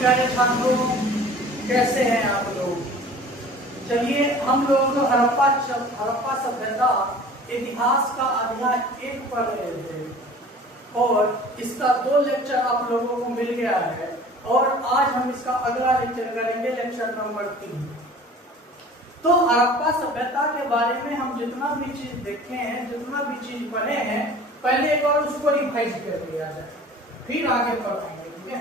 प्यारे छात्रों, कैसे हैं आप लोग। चलिए हम लोग तो हड़प्पा सभ्यता इतिहास का अध्याय 1 पढ़ रहे थे और इसका 2 लेक्चर आप लोगों को मिल गया है और आज हम इसका अगला लेक्चर करेंगे, लेक्चर नंबर 3। तो हड़प्पा सभ्यता के बारे में हम जितना भी चीज देखे हैं, जितना भी चीज पढ़े हैं, पहले एक बार उसको रिवाइज कर लिया जाए, फिर आगे पढ़ाएंगे। ठीक है,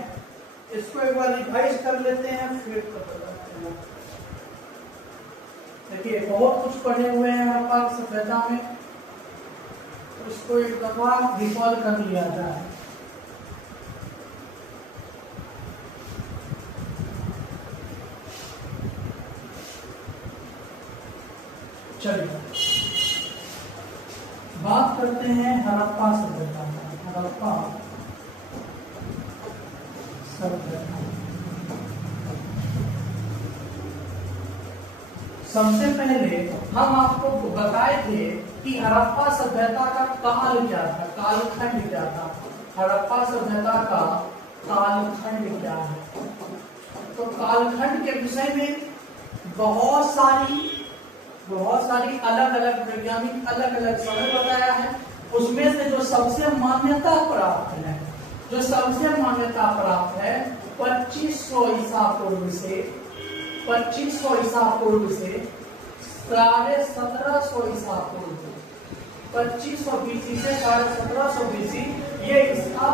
इसको एक बार रिवाइज कर लेते हैं, फिर पढ़ते हैं। देखिए बहुत कुछ पढ़े हुए हैं हड़प्पा सभ्यता में, तो इसको एक दफा रिकॉल कर लिया जाए। चलिए बात करते हैं हड़प्पा सभ्यता का। हड़प्पा सभ्यता सबसे पहले हम आपको बताए थे कि हड़प्पा सभ्यता का काल क्या था, कालखंड क्या था। हड़प्पा सभ्यता का कालखंड क्या है। तो कालखंड के विषय में बहुत सारी अलग अलग वैज्ञानिक अलग अलग समय बताया है। उसमें से जो सबसे मान्यता प्राप्त है, 2500 ईसा पूर्व से 1750 ईसा पूर्व, 2500 बीसी से 1750 बीसी, ये इसका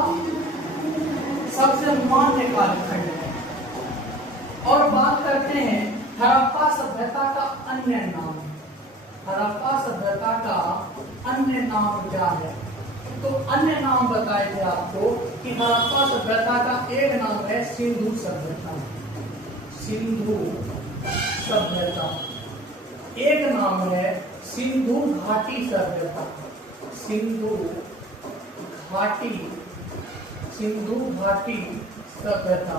सबसे मान्य कालखंड है। और बात करते हैं हड़प्पा सभ्यता का अन्य नाम। हड़प्पा सभ्यता का अन्य नाम क्या है। तो अन्य नाम बताए थे आपको कि हड़प्पा सभ्यता का एक नाम है सिंधु सभ्यता। सिंधु सभ्यता एक नाम है सिंधु घाटी सभ्यता। सिंधु घाटी सभ्यता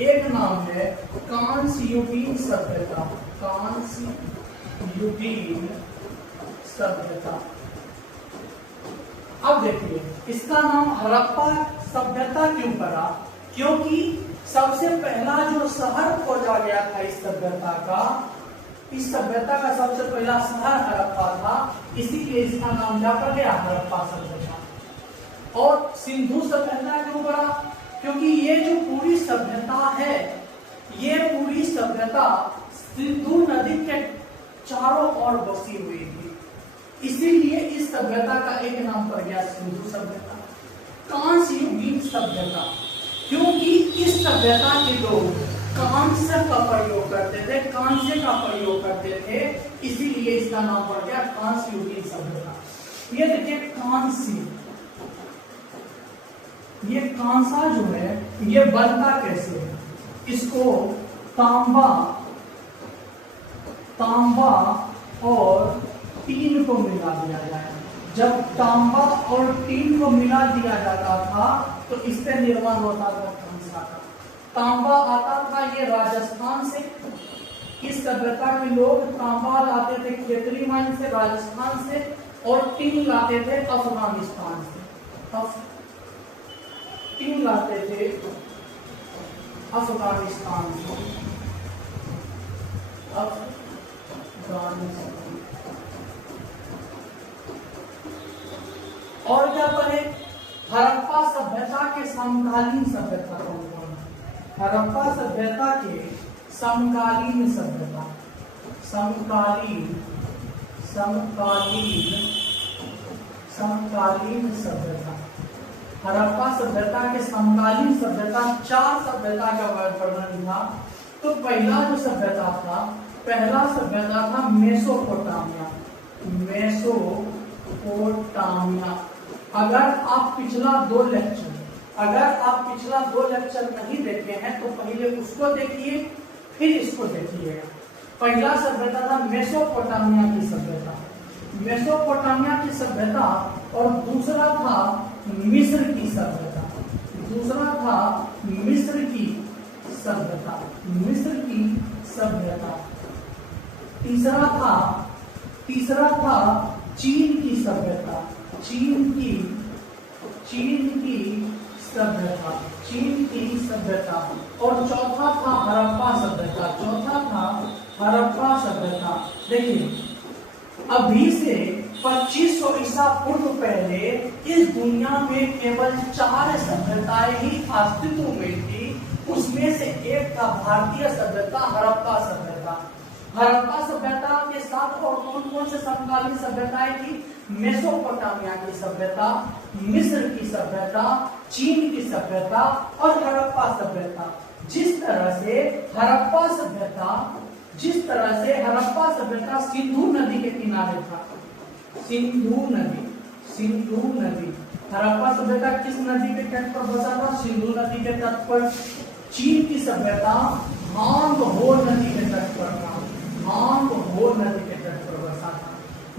एक नाम है कांस्यूटीन सभ्यता। कांस्यूटीन सभ्यता। अब देखिए इसका नाम हड़प्पा सभ्यता क्यों पड़ा, क्योंकि सबसे पहला जो शहर खोजा गया था इस सभ्यता का सबसे पहला शहर हड़प्पा था, इसीलिए इसका नाम क्या पड़ गया, हड़प्पा सभ्यता। और सिंधु सभ्यता क्यों पड़ा, क्योंकि ये जो पूरी सभ्यता है, ये पूरी सभ्यता सिंधु नदी के चारों ओर बसी हुई थी, इसीलिए इस सभ्यता का एक नाम पड़ गया सिंधु सभ्यता। कांस्ययुगीन सभ्यता, क्योंकि इस सभ्यता के लोग कांस्य का प्रयोग करते थे, इसीलिए इसका नाम पड़ गया कांस्ययुगीन सभ्यता। ये देखिए कांस्य, ये कांसा जो है ये बनता कैसे है। इसको तांबा और टीन को मिला दिया जाए। जब तांबा और टीन को मिला दिया जाता था तो इससे निर्माण होता था कांसा का। तांबा आता था ये राजस्थान से, इस सभ्यता के लोग तांबा लाते थे खेतरी माइन से, राजस्थान से, और टीन लाते थे अफगानिस्तान से। टीन लाते थे अफगानिस्तान से। और क्या पढ़े, हड़प्पा सभ्यता के समकालीन सभ्यता कौन कौन है। हड़प्पा सभ्यता के समकालीन सभ्यता, समकालीन सभ्यता। हड़प्पा सभ्यता के समकालीन सभ्यता 4 सभ्यता का वर्णन था। तो पहला जो सभ्यता था, पहला सभ्यता था मेसोपोटामिया। अगर आप पिछला 2 लेक्चर नहीं देखे हैं तो पहले उसको देखिए, फिर इसको देखिएगा। पहला सभ्यता था मेसोपोटामिया की सभ्यता, और दूसरा था मिस्र की सभ्यता। तीसरा था चीन की सभ्यता। सभ्यता, चीन की सभ्यता। और चौथा था हड़प्पा सभ्यता, चौथा था हड़प्पा सभ्यता। देखिए अभी से 2500 ईसा पूर्व पहले इस दुनिया में केवल 4 सभ्यताएं ही अस्तित्व में थी। उसमें से एक था भारतीय सभ्यता, हड़प्पा सभ्यता। हड़प्पा सभ्यता के साथ और कौन कौन से समकालीन सभ्यताएं थी? मेसोपोटामिया की सभ्यता, मिस्र की सभ्यता, चीन की सभ्यता और हड़प्पा सभ्यता। जिस तरह से हड़प्पा सभ्यता सिंधु नदी के किनारे था, सिंधु नदी। हड़प्पा सभ्यता किस नदी के तट पर बसा था? सिंधु नदी के तट पर। चीन की सभ्यता हांग हो नदी के तट पर था, हांग हो नदी के तट पर बसा था।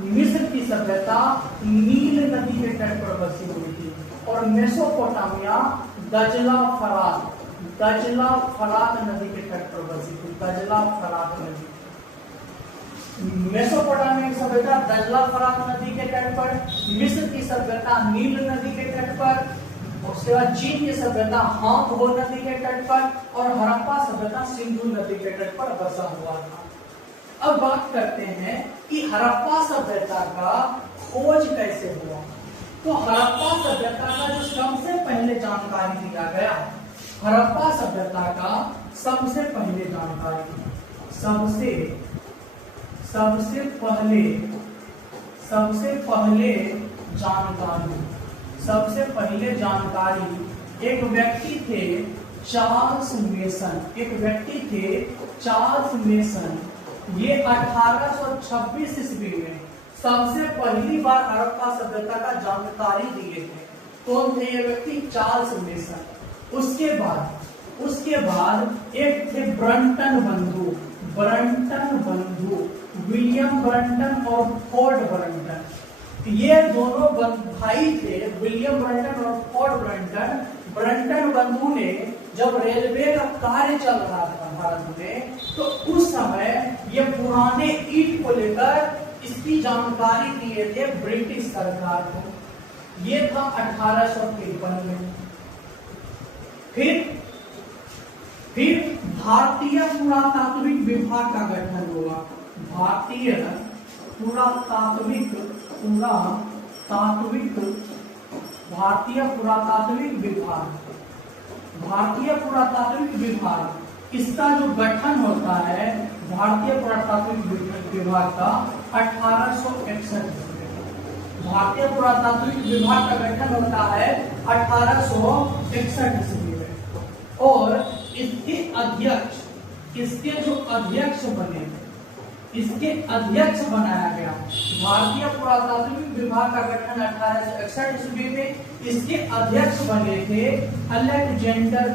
मिस्र की सभ्यता नील नदी के तट पर बसी हुई थी। और मेसोपोटामिया दजला फरात नदी के तट पर बसी थी, दजला फरात नदी। मेसोपोटामिया की सभ्यता दजला फरात नदी के तट पर, मिस्र की सभ्यता नील नदी के तट पर, उसके बाद चीन की सभ्यता हांग हो नदी के तट पर और हड़प्पा सभ्यता सिंधु नदी के तट पर बसा हुआ था। अब बात करते हैं कि हड़प्पा सभ्यता का खोज कैसे हुआ। तो हड़प्पा सभ्यता का जो सबसे पहले जानकारी दिया गया, हड़प्पा सभ्यता का सबसे पहले जानकारी, सबसे पहले जानकारी एक व्यक्ति थे चार्ल्स मेसन। ये 1826 ईस्वी में सबसे पहली बार हड़प्पा सभ्यता का जानकारी दिए थे। कौन थे ये व्यक्ति? Charles mason. उसके बाद एक थे ब्रंटन बंधु, विलियम ब्रंटन और फोर्ड ब्रंटन। ये दोनों भाई थे, विलियम ब्रंटन और फोर्ड ब्रंटन। ब्रंटन बंधु ने जब रेलवे का कार्य चल रहा था भारत में, तो उस समय ये पुराने ईंट को लेकर इसकी जानकारी दिए थे ब्रिटिश सरकार को। ये था 1853 में। फिर भारतीय पुरातात्विक विभाग का गठन हुआ। भारतीय पुरातात्विक विभाग, इसका जो गठन होता है भारतीय पुरातात्विक विभाग का 1861 में। भारतीय पुरातात्विक विभाग का गठन होता है 1861 ईस्वी में। और इसके जो अध्यक्ष बने, इसके अध्यक्ष बनाया गया। भारतीय पुरातात्विक विभाग का गठन 1861 ईस्वी में। इसके अध्यक्ष बने थे अलेक्जेंडर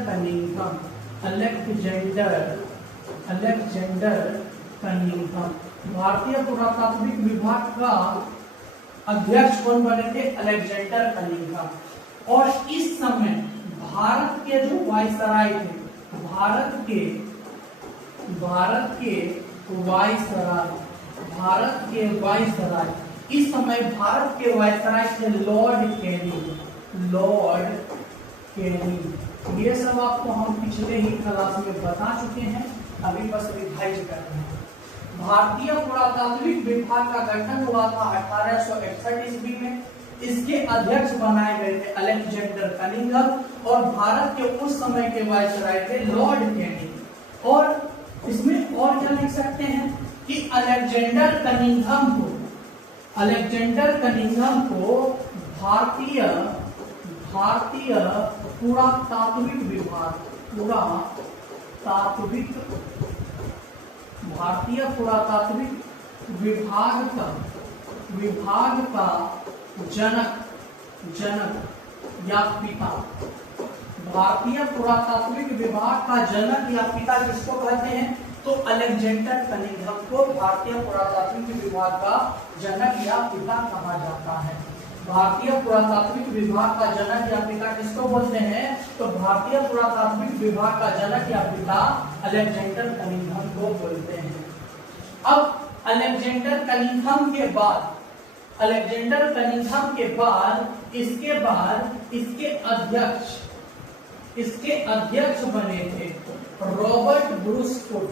कनिंघम। भारतीय पुरातात्विक विभाग का अध्यक्ष कौन बने थे? Alexander Cunningham. और इस समय भारत के जो वायसराय थे, भारत के वायसराय, इस समय भारत के वायसराय थे लॉर्ड कैनिंग। ये सब आपको हम पिछले ही क्लास में बता चुके हैं, अभी बस रिवाइज कर रहे हैं। भारतीय पुरातात्विक विभाग का गठन हुआ था 1861 ईस्वी में। इसके अध्यक्ष बनाए गए थे अलेक्जेंडर कनिंघम और भारत के उस समय के वायसराय थे लॉर्ड कैनिंग। और इसमें और क्या लिख सकते हैं कि अलेक्जेंडर कनिंघम को भारतीय पुरातात्विक विभाग का जनक या पिता, भारतीय पुरातात्विक विभाग का जनक या पिता किसको कहते हैं? तो अलेक्जेंडर कनिंघम को भारतीय पुरातात्विक विभाग का जनक या पिता कहा जाता है। भारतीय पुरातात्विक विभाग का जनक या पिता किसको बोलते हैं? तो भारतीय पुरातात्विक विभाग का जनक या पिता अलेक्जेंडर कनिंघम को बोलते हैं। अब अलेक्जेंडर कनिंघम के बाद इसके अध्यक्ष इसके अध्यक्ष बने थे Robert Bruce foot.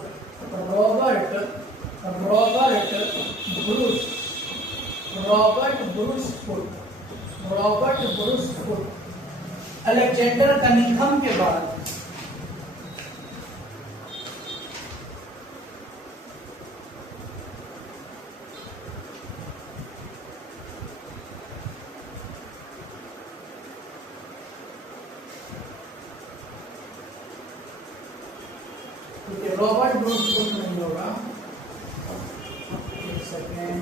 Robert Bruce foot Alexander Cunningham के बाद रॉबर्ट ब्रूस फुट नहीं होगा, एक सेकेंड।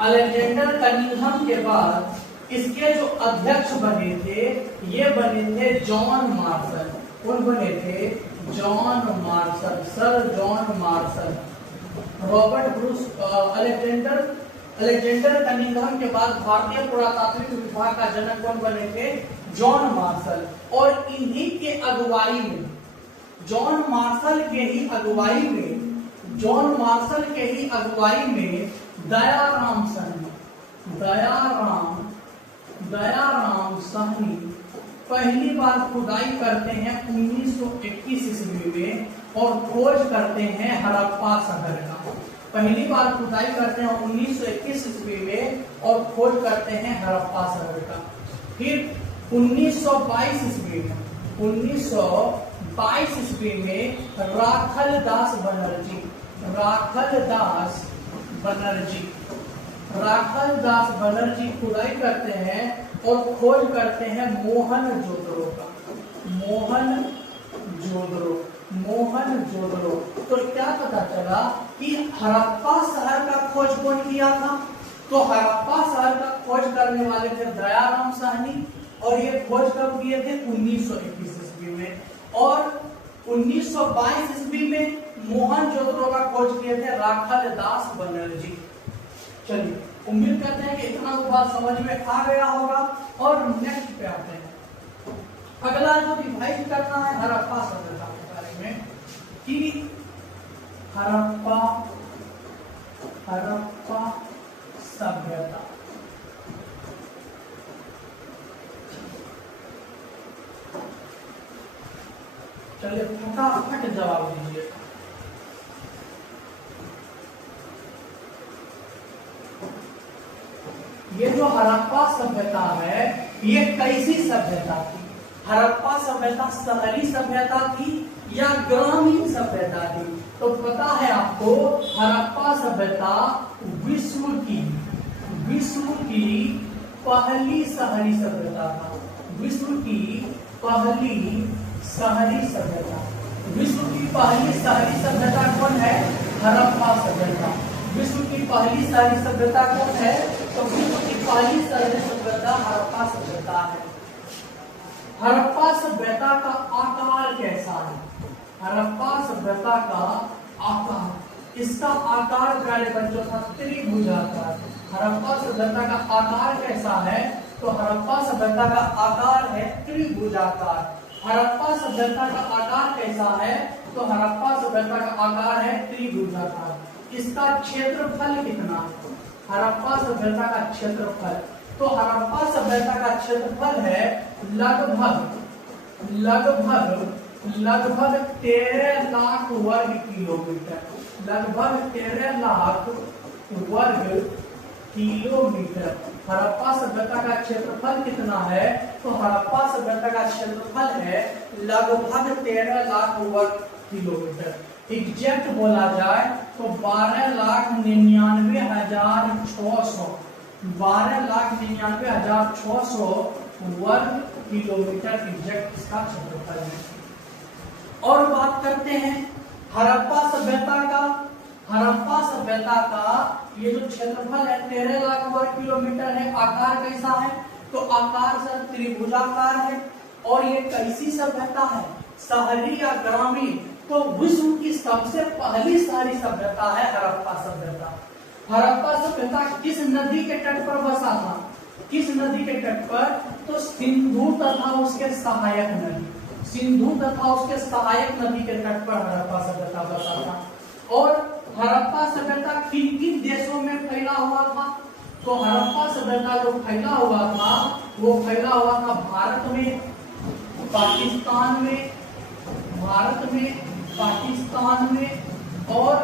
अलेक्जेंडर कनिंघम के बाद इसके जो अध्यक्ष बने थे ये बने थे जॉन मार्शल। कौन बने थे? John Marshall, sir John Marshall. Robert Bruce Alexander Cunningham के बाद भारतीय पुरातात्विक विभाग का जनक कौन बने थे? John Marshall. और इन्हीं के अगुवाई में, जॉन मार्शल के ही अगुवाई में दयाराम साहनी पहली बार खुदाई करते हैं 1921 ईस्वी में और खोज करते हैं हड़प्पा शहर का। पहली बार खुदाई करते हैं 1921 ईस्वी में और खोज करते हैं हड़प्पा शहर का। फिर 1922 ईस्वी में राखल दास बनर्जी खुदाई करते हैं और खोज करते हैं मोहनजोदड़ो का। मोहनजोदड़ो। तो क्या पता चला कि हड़प्पा शहर का खोज कौन किया था? तो हड़प्पा शहर का खोज करने वाले थे दयाराम साहनी और ये खोज कब किए थे? 1921 ईस्वी में। और 1922 ईस्वी में मोहनजोदड़ो का खोज किए थे राखल दास बनर्जी। चलिए, उम्मीद करते हैं कि इतना तो बात समझ में आ गया होगा। और नेक्स्ट पे आते हैं। अगला जो रिवाइज करना है हड़प्पा सभ्यता के बारे में कि हड़प्पा सभ्यता चलिए फटाफट जवाब दीजिए। ये जो हड़प्पा सभ्यता है ये कैसी सभ्यता थी? हड़प्पा सभ्यता शहरी सभ्यता थी या ग्रामीण सभ्यता थी? तो पता है आपको, हड़प्पा सभ्यता विश्व की पहली शहरी सभ्यता था। विश्व की पहली शहरी सभ्यता कौन है? हड़प्पा सभ्यता। विश्व की पहली शहरी सभ्यता कौन है? तो विश्व की पहली शहरी सभ्यता हड़प्पा सभ्यता है। हड़प्पा सभ्यता का आकार कैसा है? हड़प्पा सभ्यता का आकार, इसका आकार पहले बच्चों था त्रिभुजाकार। हड़प्पा सभ्यता का आकार कैसा है? तो हड़प्पा सभ्यता का आकार है त्रिभुजाकार। हड़प्पा सभ्यता का आकार कैसा है? तो हड़प्पा सभ्यता का आकार है त्रिभुजाकार। इसका क्षेत्रफल कितना है? हड़प्पा सभ्यता का क्षेत्रफल, तो हड़प्पा सभ्यता का क्षेत्रफल है लगभग 13 लाख वर्ग किलोमीटर। लगभग 13 लाख वर्ग किलोमीटर। हड़प्पा सभ्यता का क्षेत्रफल कितना है? तो हड़प्पा सभ्यता का क्षेत्रफल है लगभग 13 लाख वर्ग किलोमीटर। एग्जैक्ट बोला जाए तो 12,99,600 वर्ग किलोमीटर एग्जैक्ट इसका क्षेत्रफल है। और बात करते हैं हड़प्पा सभ्यता का। हड़प्पा सभ्यता का ये जो क्षेत्रफल है 13 लाख वर्ग किलोमीटर है। आकार कैसा है? तो आकार सर त्रिभुजाकार है। और ये कैसी सभ्यता है? शहरी या ग्रामीण? तो विश्व की सबसे पहली शहरी सभ्यता है हड़प्पा सभ्यता। हड़प्पा सभ्यता किस नदी के तट पर बसा था? किस नदी के तट पर? तो सिंधु तथा उसके सहायक नदी के तट पर हड़प्पा सभ्यता बसा था। और हड़प्पा सभ्यता किन किन देशों में फैला हुआ था? तो हड़प्पा सभ्यता जो फैला हुआ था वो फैला हुआ था भारत में, पाकिस्तान में, भारत में, पाकिस्तान में और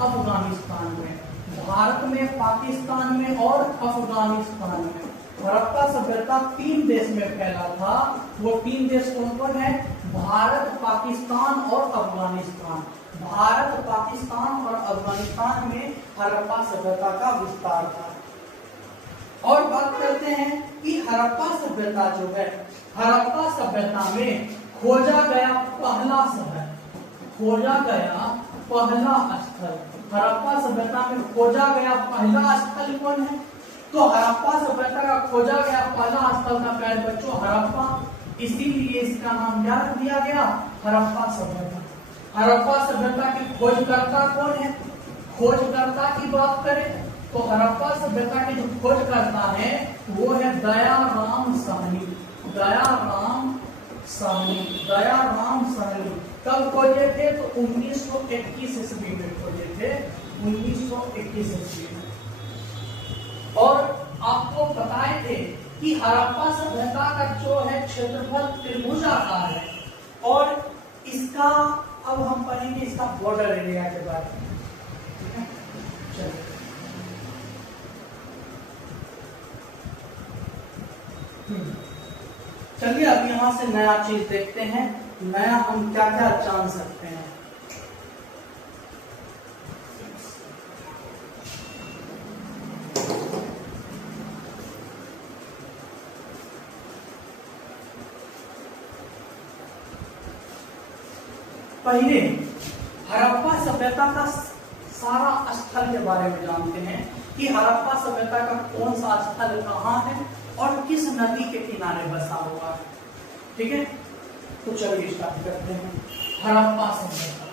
अफगानिस्तान में। भारत में, पाकिस्तान में और अफगानिस्तान में हड़प्पा सभ्यता 3 देश में फैला था। वो 3 देश कौन कौन है? भारत, पाकिस्तान और अफगानिस्तान। भारत, पाकिस्तान और अफगानिस्तान में हड़प्पा सभ्यता का विस्तार था। और बात करते हैं कि हड़प्पा सभ्यता जो है, हड़प्पा सभ्यता में खोजा गया पहला शहर, खोजा गया पहला स्थल, हड़प्पा सभ्यता में खोजा गया पहला स्थल कौन है? तो हड़प्पा सभ्यता का खोजा गया पहला स्थल था प्यारे बच्चों हड़प्पा, इसीलिए इसका नाम क्या रख दिया गया? हड़प्पा सभ्यता। हड़प्पा सभ्यता की खोजकर्ता कौन है? खोजकर्ता की बात करें तो हड़प्पा सभ्यता के जो खोजकर्ता है वो है दयाराम साहनी। दयाराम साहनी, दयाराम साहनी कब खोजे थे? तो 1921 ईस्वी में खोजे थे, 1921 ईस्वी में। और आपको बताए थे कि हड़प्पा सभ्यता का जो है क्षेत्रफल त्रिभुजाकार है और इसका अब हम पढ़ेंगे इसका बॉर्डर एरिया के बारे में। ठीक है, चलिए चलिए अब यहां से नया चीज देखते हैं, नया हम क्या क्या जान सकते हैं। पहले हड़प्पा सभ्यता का सारा स्थल के बारे में जानते हैं कि हड़प्पा सभ्यता का कौन सा स्थल कहाँ है और किस नदी के किनारे बसा हुआ है। ठीक है, तो चलिए स्टार्ट करते हैं। हड़प्पा सभ्यता,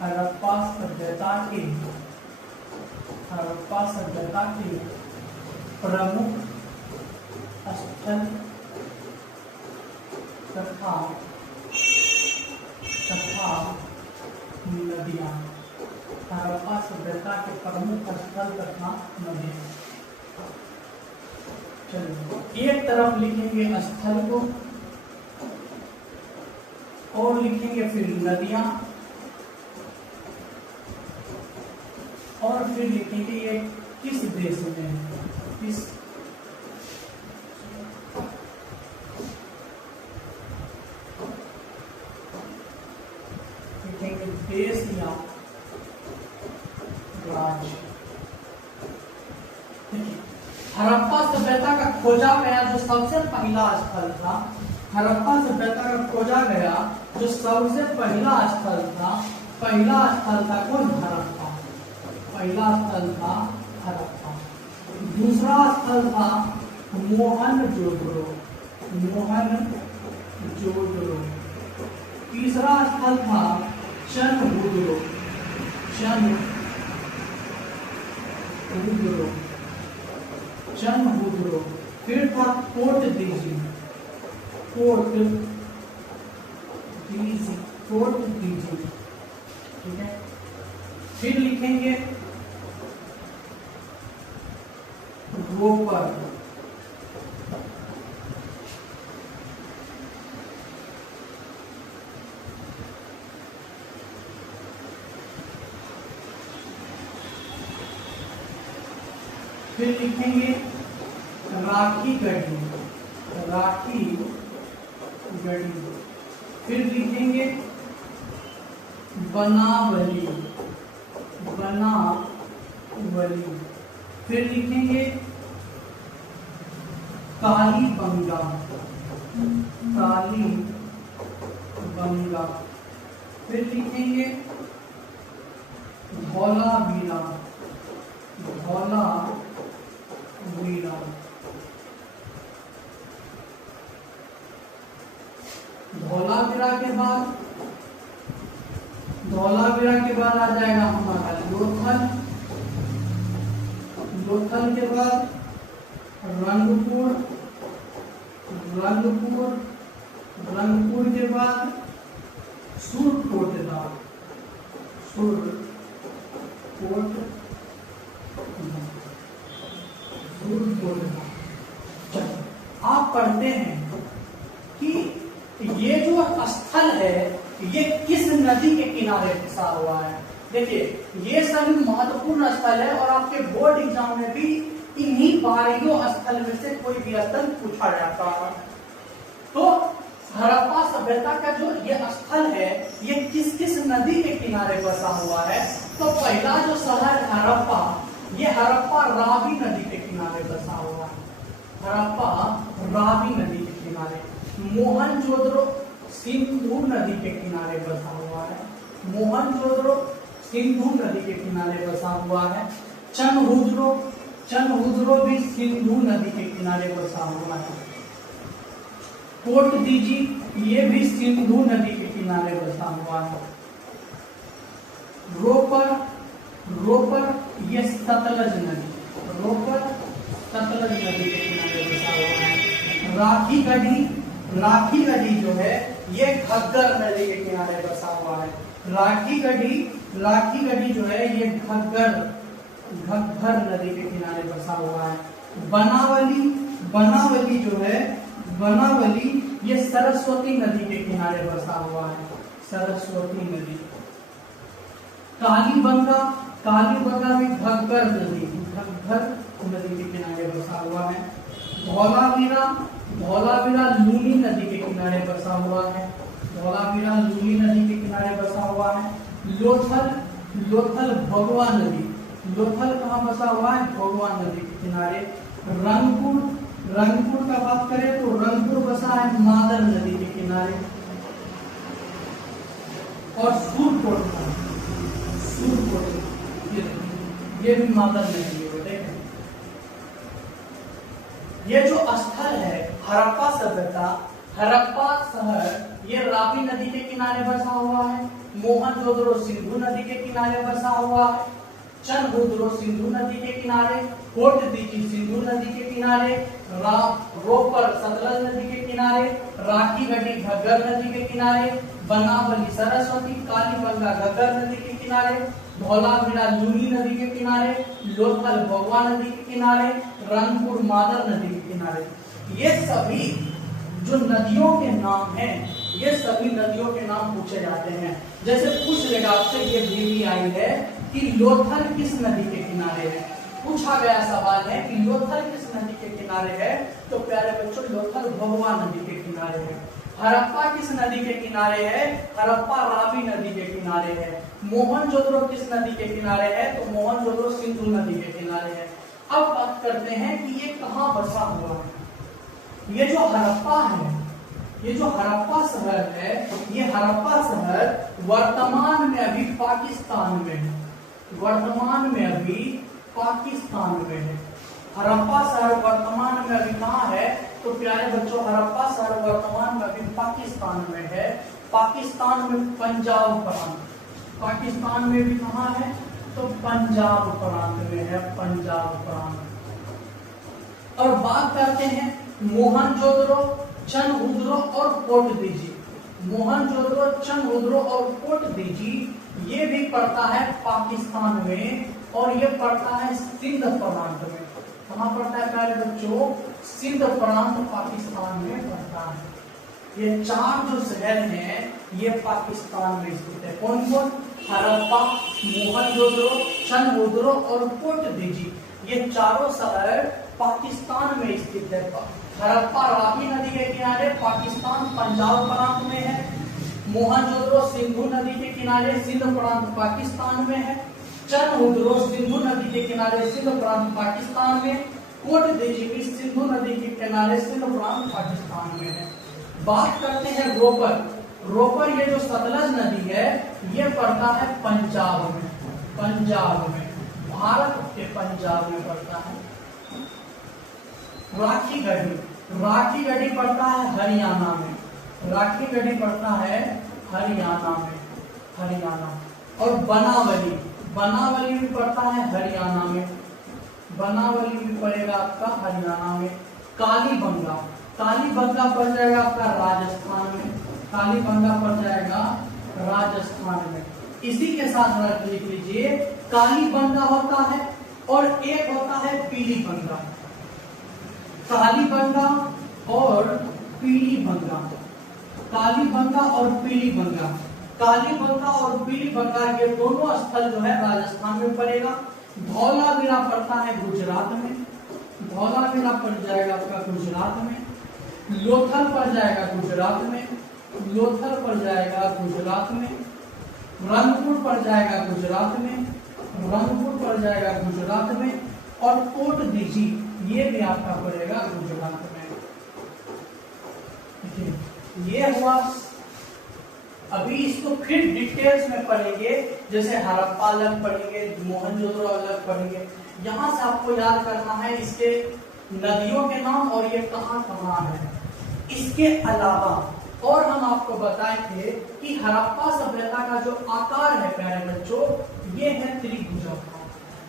हड़प्पा सभ्यता के, हड़प्पा सभ्यता के प्रमुख स्थल तथा नदियां, हड़प्पा सभ्यता के प्रमुख स्थल तथा नदियां। चलिए एक तरफ लिखेंगे स्थल को और लिखेंगे फिर नदियां और फिर लिखेंगे ये किस देश में है, किस लिखेंगे देश या राज्य। हड़प्पा सभ्यता का खोजा गया जो सबसे पहला स्थल था, हड़प्पा सभ्यता का खोजा गया जो सबसे पहला स्थल था, पहला स्थल था कौन? हड़प्पा। पहला स्थल था हड़प्पा। दूसरा स्थल था मोहनजोदड़ो, मोहनजोदड़ो। तीसरा स्थल था चनबुदरो, चनबुदरो, चनबुदरो। फिर था कोट दीजी, कोट दीजी, कोट दीजी। ठीक है, फिर लिखेंगे रोपर, फिर लिखेंगे राखी गढ़ी, राखी गढ़ी। फिर लिखेंगे बनावली, बनावली। फिर लिखेंगे कालीबंगा, कालीबंगा। फिर लिखेंगे धौलावीरा, धौलावीरा। धौलावीरा के बाद, धौलावीरा के बाद आ जाएगा हमारा लोथल, लोथल के बाद रंगपुर, रंगपुर, रंगपुर के बाद सुरकोटदा, आप पढ़ते हैं कि ये जो स्थल है ये किस नदी के किनारे बसा हुआ है। देखिए ये सभी महत्वपूर्ण स्थल है और आपके बोर्ड एग्जाम में भी इन्हीं 12 स्थल में से कोई भी स्थल पूछा जाता है। तो हड़प्पा सभ्यता का जो ये स्थल है ये किस किस नदी के किनारे बसा हुआ है। तो पहला जो शहर हड़प्पा, ये हड़प्पा रावी नदी के किनारे बसा हुआ है। हड़प्पा रावी नदी के किनारे। मोहनजोदड़ो सिंधु नदी के किनारे बसा हुआ है। मोहनजोदड़ो सिंधु नदी के किनारे बसा हुआ है। चनहुद्रो भी सिंधु नदी के किनारे बसा हुआ है। कोटदीजी ये भी सिंधु नदी के किनारे बसा हुआ है। रोपर ये सतलज नदी, रोपर सतलज नदी के किनारे बसा हुआ है। राखी गढ़ी जो है ये घग्गर नदी के किनारे बसा हुआ है। राखी गढ़ी जो है ये घग्गर नदी के किनारे बसा हुआ है। बनावली जो है, बनावली ये सरस्वती नदी के किनारे बसा हुआ है। सरस्वती नदी। कालीबंगा भी घग्गर नदी के किनारे बसा हुआ है। धौलावीरा लूनी नदी के किनारे बसा हुआ है। धौलावीरा लूनी नदी के किनारे बसा हुआ है। लोथल भगवा नदी, लोथल कहाँ बसा हुआ है? भगवा नदी के किनारे। रंगपुर का बात करें तो रंगपुर बसा है मादर नदी के किनारे। और सुरकोट ये भी मादर नदी है। देखें ये जो स्थल है हड़प्पा सभ्यता, हड़प्पा शहर ये रावी नदी के किनारे बसा हुआ है। मोहनजोदड़ो सिंधु नदी के किनारे बसा हुआ है। चनहुद्रो सिंधु नदी के किनारे। कोटदीजी सिंधु नदी के किनारे। रोपर सतलज नदी के किनारे। राखी गढ़ी घग्गर नदी के किनारे। बनावली सरस्वती, कालीबंगा घग्गर नदी के किनारे। धौलावीरा लूनी नदी के किनारे। लोथल भगवा नदी के किनारे। रंगपुर मादर नदी के किनारे। ये सभी जो नदियों के नाम हैं, ये सभी नदियों के नाम पूछे जाते हैं। जैसे पूछ लेगा आपसे, ये भी आई है कि लोथल किस नदी के किनारे है। पूछा गया सवाल है कि लोथल किस नदी के किनारे है, तो प्यारे बच्चों लोथल भगवा नदी के किनारे है। हड़प्पा किस नदी के किनारे है? हड़प्पा रावी नदी के किनारे है। मोहनजोदड़ो किस नदी के किनारे है? तो मोहनजोदड़ो सिंधु नदी के किनारे है। अब बात करते हैं कि ये कहाँ बसा हुआ है। ये जो हड़प्पा है, ये जो हड़प्पा शहर है, ये हड़प्पा शहर वर्तमान में अभी पाकिस्तान में है। वर्तमान में अभी पाकिस्तान में है। हड़प्पा शहर वर्तमान में अभी कहाँ है? तो प्यारे बच्चों हड़प्पा शहर वर्तमान में अभी पाकिस्तान में है। पाकिस्तान में पंजाब प्रांत, पाकिस्तान में भी कहाँ है? तो पंजाब प्रांत में है। पंजाब प्रांत। और बात करते हैं मोहनजोदड़ो, चनहुद्रो और कोटदीजी। मोहनजोदड़ो, चनहुद्रो और कोटदीजी ये भी पड़ता है पाकिस्तान में और ये पड़ता है सिंध प्रांत में। कहाँ पड़ता है प्यारे बच्चों? सिंध प्रांत पाकिस्तान में पड़ता है। ये चार जो शहर हैं ये पाकिस्तान में स्थित है। कौन कौन? हड़प्पा, मोहनजोदड़ो, चनहुद्रो और कोटदीजी। ये चारों शहर पाकिस्तान में स्थित है। हड़प्पा रावी नदी के किनारे पाकिस्तान पंजाब प्रांत में है। मोहनजोदड़ो सिंधु नदी के किनारे सिंध प्रांत पाकिस्तान में है। चनहुद्रो सिंधु नदी के किनारे सिंध प्रांत पाकिस्तान में। कोटदीजी भी सिंधु नदी के किनारे सिंध प्रांत पाकिस्तान में है। बात करते हैं रोपर। रोपर ये जो सतलज नदी है ये पड़ता है पंजाब में। पंजाब में, भारत के पंजाब में पड़ता है। राखी गढ़ी पड़ता है हरियाणा में। राखी गढ़ी पड़ता है हरियाणा में। हरियाणा। और बनावली भी पड़ता है हरियाणा में। बनावली में पड़ेगा आपका हरियाणा में। कालीबंगा, कालीबंगा पड़ जाएगा आपका राजस्थान में, कालीबंगा पड़ जाएगा राजस्थान में। इसी के साथ लिख लीजिए कालीबंगा होता है और एक होता है पीलीबंगा। कालीबंगा और पीलीबंगा, कालीबंगा और पीलीबंगा, कालीबंगा और पीलीबंगा ये दोनों स्थल जो है राजस्थान में पड़ेगा। धौलावीरा पड़ता है गुजरात में, धौलावीरा पड़ जाएगा आपका गुजरात में। लोथल पड़ जाएगा गुजरात में, लोथल पड़ जाएगा गुजरात में। रंगपुर पड़ जाएगा गुजरात में, रंगपुर पड़ जाएगा गुजरात में। और कोट दीजी ये भी आपका पड़ेगा गुजरात में। ये हुआ। अभी इसको फिर डिटेल्स में पढ़ेंगे, जैसे हड़प्पा अलग पढ़ेंगे, मोहनजोदड़ो अलग पढ़ेंगे। यहाँ से आपको याद करना है इसके नदियों के नाम और ये कहाँ कहाँ है। इसके अलावा और हम आपको बताए थे कि हड़प्पा सभ्यता का जो आकार है प्यारे बच्चों, ये है त्रिभुजाकार।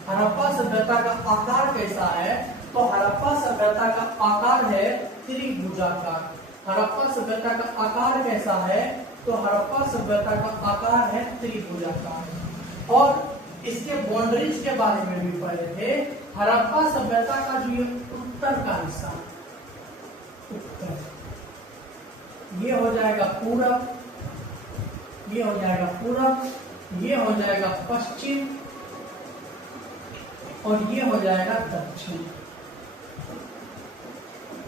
हड़प्पा सभ्यता का आकार कैसा है, तो हड़प्पा सभ्यता का आकार है त्रिभुजाकार। हड़प्पा सभ्यता का आकार कैसा है, तो हड़प्पा सभ्यता का आकार है त्रिभुजाकार। और इसके बाउंड्रीज के बारे में भी पढ़े थे। हड़प्पा सभ्यता का जो ये उत्तर का हिस्सा, उत्तर, ये हो जाएगा पूरब, ये हो जाएगा पूरब, ये हो जाएगा पश्चिम और ये हो जाएगा दक्षिण।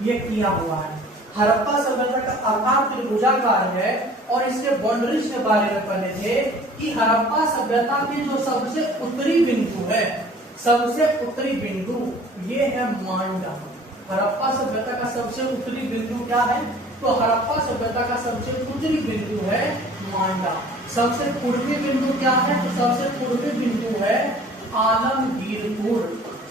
ये किया हुआ है। हड़प्पा सभ्यता का आकार त्रिभुजाकार है और इसके बाउंड्रीज के बारे में पढ़े थे कि हड़प्पा सभ्यता के जो सबसे उत्तरी बिंदु है, सबसे उत्तरी बिंदु ये है मांडा। हड़प्पा सभ्यता का सबसे उत्तरी बिंदु क्या है, तो हड़प्पा सभ्यता का सबसे उत्तरी बिंदु है मांडा। सबसे पूर्वी बिंदु क्या है, तो सबसे पूर्वी बिंदु है आलमगीरपुर।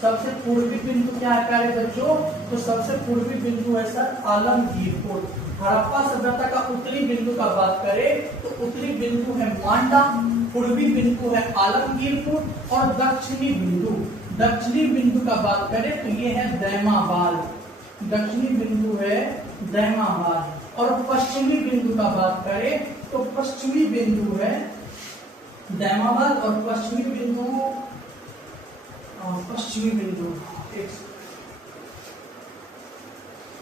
सबसे पूर्वी बिंदु क्या है प्यारे बच्चों, तो सबसे पूर्वी बिंदु है सर आलमगीरपुर। हड़प्पा सभ्यता का उत्तरी बिंदु का बात करें तो उत्तरी बिंदु है मांडा, पूर्वी बिंदु है आलमगीरपुर और दक्षिणी बिंदु, दक्षिणी बिंदु का बात करें तो ये है दैमाबाल। दक्षिणी बिंदु है दैमाबाल। और पश्चिमी बिंदु का बात करें तो पश्चिमी बिंदु है दैमाबाल और पश्चिमी बिंदु, पश्चिमी बिंदु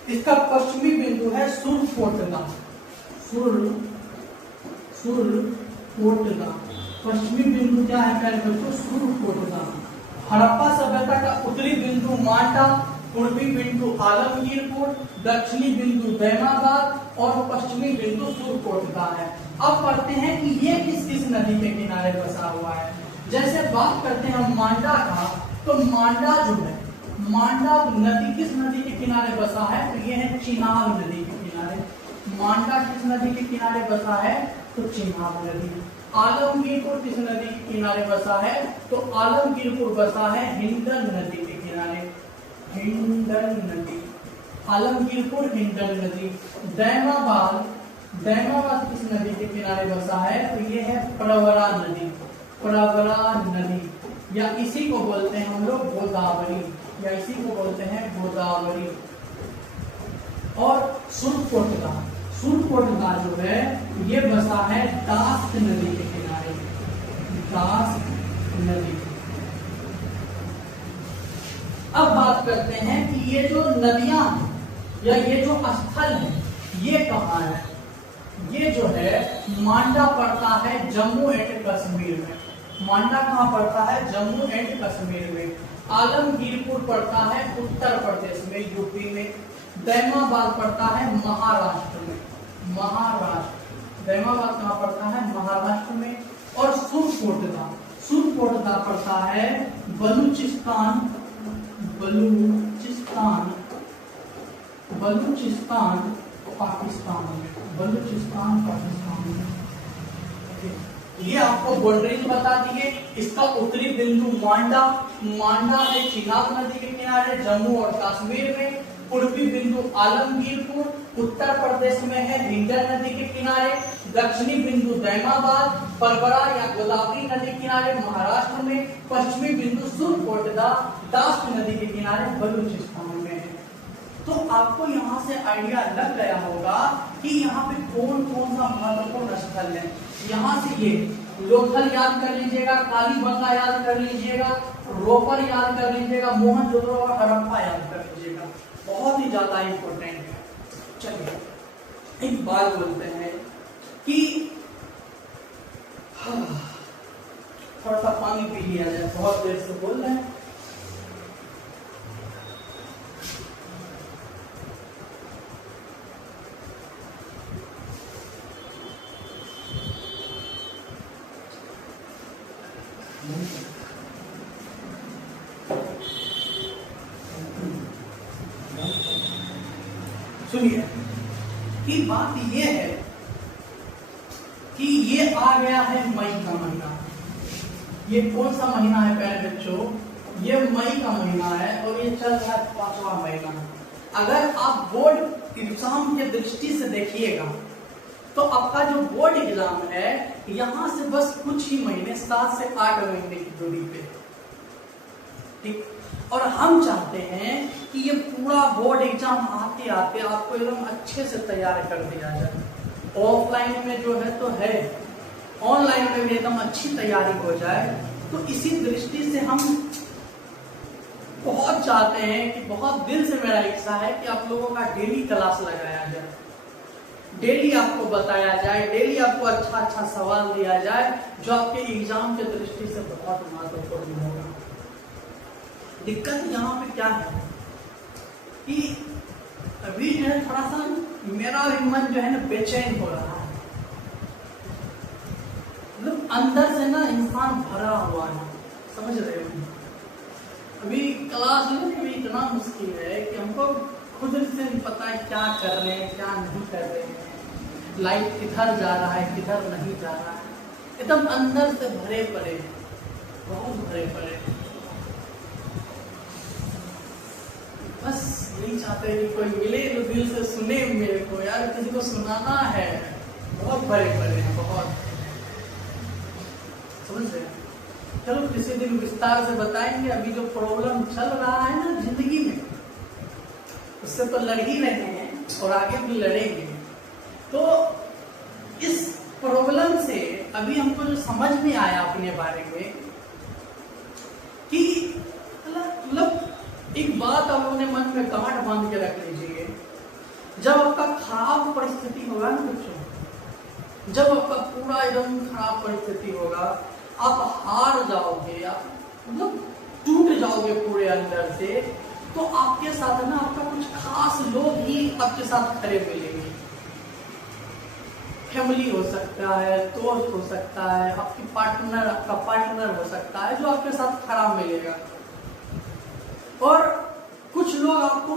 इसका पश्चिमी बिंदु है सुरकोटदा। सुरकोटदा पश्चिमी बिंदु क्या है प्यारे बच्चों, सुरकोटदा। हड़प्पा सभ्यता का उत्तरी बिंदु मांडा, पूर्वी बिंदु आलमगीरपुर, दक्षिणी बिंदु दैमाबाद और पश्चिमी बिंदु सुरकोटदा है। अब पढ़ते हैं कि ये किस किस नदी के किनारे बसा हुआ है। जैसे बात करते हैं हम मांडा का, तो मांडा जो है, मांडा नदी किस नदी के किनारे बसा है, तो ये है चिनाब नदी के किनारे। मांडा किस नदी के किनारे बसा है, तो चिनाब नदी। आलमगीरपुर किस नदी के किनारे बसा है, तो आलमगीरपुर बसा है हिंडन नदी के किनारे। हिंडन नदी, आलमगीरपुर हिंडन नदी। दैमाबाद, दैमाबाद किस नदी के किनारे बसा है, तो ये है प्रवरा नदी। प्रवरा नदी या इसी को बोलते हैं हम लोग गोदावरी, या इसी को बोलते हैं गोदावरी। और सुरकोटदा, सुरकोटदा जो है ये बसा है दास्त नदी के किनारे। दास्त नदी। अब बात करते हैं कि ये जो नदियां या ये जो स्थल है ये कहाँ है। ये जो है मांडा पड़ता है जम्मू एंड कश्मीर में। मांडा कहाँ पड़ता है, जम्मू एंड कश्मीर में। आलमगीरपुर पड़ता है उत्तर प्रदेश में, यूपी में। दैमाबाद पड़ता है महाराष्ट्र में, महाराष्ट्र। दैमाबाद कहाँ पड़ता है, महाराष्ट्र में। और सुरकोटदा, सुरकोटदा पड़ता है बलूचिस्तान, बलूचिस्तान, बलूचिस्तान पाकिस्तान में, बलूचिस्तान पाकिस्तान में। ये आपको बाउंड्रीज बता दिए। इसका उत्तरी बिंदु मांडा है चिनाब नदी के किनारे जम्मू और कश्मीर में। पूर्वी बिंदु आलमगीरपुर उत्तर प्रदेश में है हिंडन नदी के किनारे। दक्षिणी बिंदु दैमाबाद परबरा या गोदावरी नदी के किनारे महाराष्ट्र में। पश्चिमी बिंदु सुरकोटदा दास नदी के किनारे बलूचिस्तान में है। तो आपको यहाँ से आइडिया लग गया होगा कि यहाँ पे कौन कौन सा महत्वपूर्ण स्थल है। यहाँ से ये लोथल याद कर लीजिएगा, कालीबंगा याद कर लीजिएगा, रोपर याद कर लीजिएगा, मोहनजोदड़ो और हड़प्पा याद कर लीजिएगा, बहुत ही ज्यादा इंपॉर्टेंट है। चलिए एक बात बोलते हैं कि थोड़ा सा पानी पी लिया जाए, बहुत देर से बोल रहे हैं। सुनिए कि बात यह है कि ये आ गया है मई का महीना। ये कौन सा महीना है प्यारे बच्चों? ये मई का महीना है और ये चल रहा है 5वां महीना। अगर आप बोर्ड एग्जाम के दृष्टि से देखिएगा तो आपका जो बोर्ड एग्जाम है यहां से बस कुछ ही महीने 7 से 8 महीने की दूरी पे, ठीक। और हम चाहते हैं कि ये पूरा बोर्ड एग्जाम आते आते आपको एकदम अच्छे से तैयार कर दिया जाए। ऑफलाइन में जो है तो है, ऑनलाइन में भी एकदम अच्छी तैयारी हो जाए। तो इसी दृष्टि से हम बहुत चाहते हैं कि बहुत दिल से मेरा इच्छा है कि आप लोगों का डेली क्लास लगाया जाए, डेली आपको बताया जाए, डेली आपको अच्छा अच्छा सवाल दिया जाए जो आपके एग्जाम के दृष्टि से बहुत महत्वपूर्ण होगा। दिक्कत यहाँ पे क्या है कि अभी जो है थोड़ा सा मेरा मन जो है ना बेचैन हो रहा है, मतलब अंदर से ना इंसान भरा हुआ है, समझ रहे हो? अभी क्लास लेने में इतना मुश्किल है कि हमको खुद से नहीं पता है क्या कर रहे हैं क्या नहीं कर रहे हैं, लाइफ किधर जा रहा है किधर नहीं जा रहा है, एकदम अंदर से भरे पड़े, बहुत भरे पड़े। बस यही चाहते हैं कि कोई मिले तो दिल से सुने मेरे को, यार किसी को सुनाना है, बहुत भरे पड़े हैं, बहुत, समझ रहे? चलो किसी दिन विस्तार से बताएंगे। अभी जो प्रॉब्लम चल रहा है ना जिंदगी में, उससे तो लड़ ही रहे हैं और आगे भी लड़ेंगे। तो इस प्रॉब्लम से अभी हमको जो समझ में आया अपने बारे में कि मतलब एक बात आप अपने मन में गांठ बांध के रख लीजिए, जब आपका खराब परिस्थिति होगा ना बच्चों, जब आपका पूरा एकदम खराब परिस्थिति होगा, आप हार जाओगे, आप मतलब टूट जाओगे पूरे अंदर से, तो आपके साथ ना आपका कुछ खास लोग ही आपके साथ खड़े मिलेंगे। फैमिली हो सकता है, दोस्त हो सकता है, आपकी पार्टनर, आपका पार्टनर हो सकता है जो आपके साथ खड़ा मिलेगा। और कुछ लोग आपको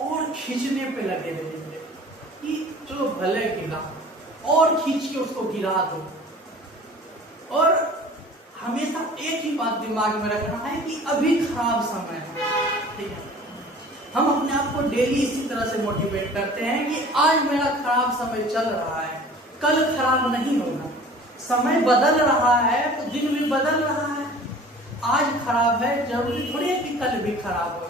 और खींचने पे लगे रहेंगे कि चलो भले गिरा, और खींच के उसको गिरा दो। और हमेशा एक ही बात दिमाग में रखना है कि अभी खराब समय है, ठीक है। हम अपने आप को डेली इसी तरह से मोटिवेट करते हैं कि आज मेरा खराब समय चल रहा है, कल खराब नहीं होगा। समय बदल रहा है तो दिन भी बदल रहा है, आज खराब है जरूरी थोड़ी है कि कल भी खराब होगा।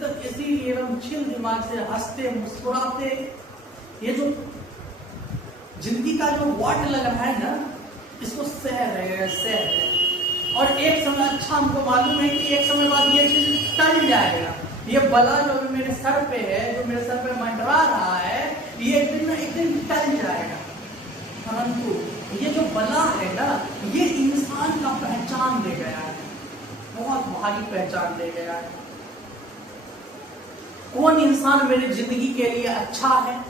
तो इसीलिए हम चिल दिमाग से हंसते मुस्कुराते, ये जो जिंदगी का जो वाट लग रहा है ना, इसको सह रहे हैं। और एक समय अच्छा हमको मालूम है कि एक समय बाद ये चीज टल जाएगा। ये बला जो अभी मेरे सर पे है, जो मेरे सर पे मंडरा रहा है, ये एक दिन ना एक दिन टल जाएगा। परंतु ये जो बला है ना, ये इंसान का पहचान दे गया है, बहुत भारी पहचान दे गया है। कौन इंसान मेरी जिंदगी के लिए अच्छा है,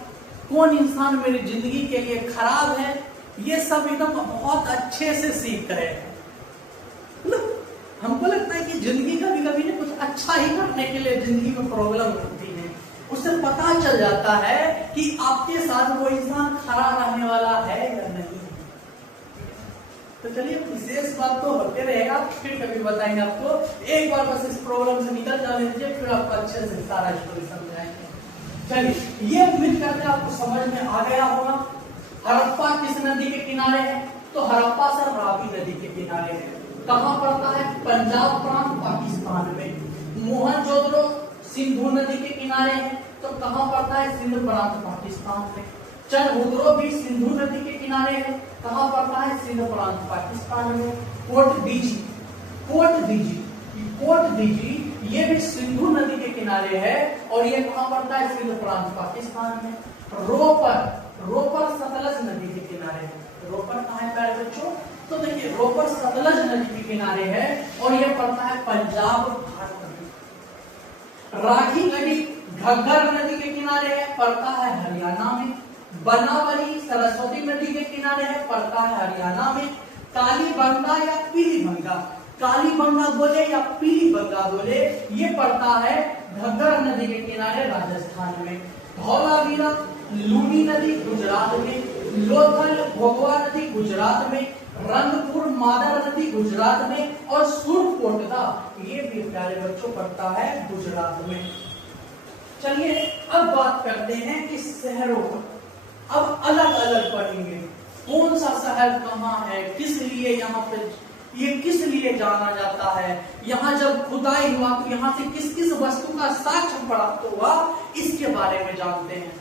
कौन इंसान मेरी जिंदगी के लिए खराब है, ये सब एकदम बहुत अच्छे से सीख गए हैं। मतलब हमको लगता है कि जिंदगी कभी कभी ना कुछ अच्छा ही करने के लिए जिंदगी में प्रॉब्लम होती है। उससे पता चल जाता है कि आपके साथ वो इंसान खड़ा रहने वाला है या नहीं। तो चलिए विशेष बात तो होते रहेगा, फिर कभी बताएंगे आपको। एक बार बस इस प्रॉब्लम से निकल जाने दीजिए, फिर आपको अच्छे से सारा स्टोरी समझाएंगे। चलिए, ये उम्मीद करते हैं आपको समझ में आ गया होगा। हड़प्पा किस नदी के किनारे है? तो हड़प्पा सर रावी नदी के किनारे है। कहाँ पड़ता है? पंजाब प्रांत पाकिस्तान में। मोहनजोदड़ो सिंधु नदी के किनारे है, तो कहाँ पड़ता है? सिंध प्रांत पाकिस्तान में। चंद्रभद्रो भी सिंधु नदी के किनारे है, कहाँ पड़ता है? सिंध प्रांत पाकिस्तान में। कोट दीजी ये भी सिंधु नदी के किनारे है और ये कहाँ पड़ता है? सिंध प्रांत पाकिस्तान में। रोपर सतलज नदी के किनारे है। रोपर कहाँ है प्यारे बच्चों? तो देखिए, रोपर सतलज नदी के किनारे है और ये पड़ता है पंजाब भारत में। राखी नदी घग्गर नदी के किनारे है, पड़ता है हरियाणा में। बनावली सरस्वती नदी के किनारे है, पड़ता है हरियाणा में। कालीबंगा या पीलीबंगा, कालीबंगा बोले या पीलीबंगा बोले, ये पड़ता है घग्गर नदी के किनारे राजस्थान में। धौलावीरा लूनी नदी गुजरात में। लोथल भोगवा नदी गुजरात में। रंगपुर मादर नदी गुजरात में। और सुरकोटदा ये भी प्यारे बच्चों पड़ता है गुजरात में। चलिए, अब बात करते हैं कि शहरों पर। अब अलग अलग पढ़ेंगे कौन सा शहर कहाँ है, किस लिए यहाँ पे, ये किस लिए जाना जाता है, यहाँ जब खुदाई हुआ तो यहाँ से किस किस वस्तु का साक्ष्य प्राप्त हुआ, इसके बारे में जानते हैं।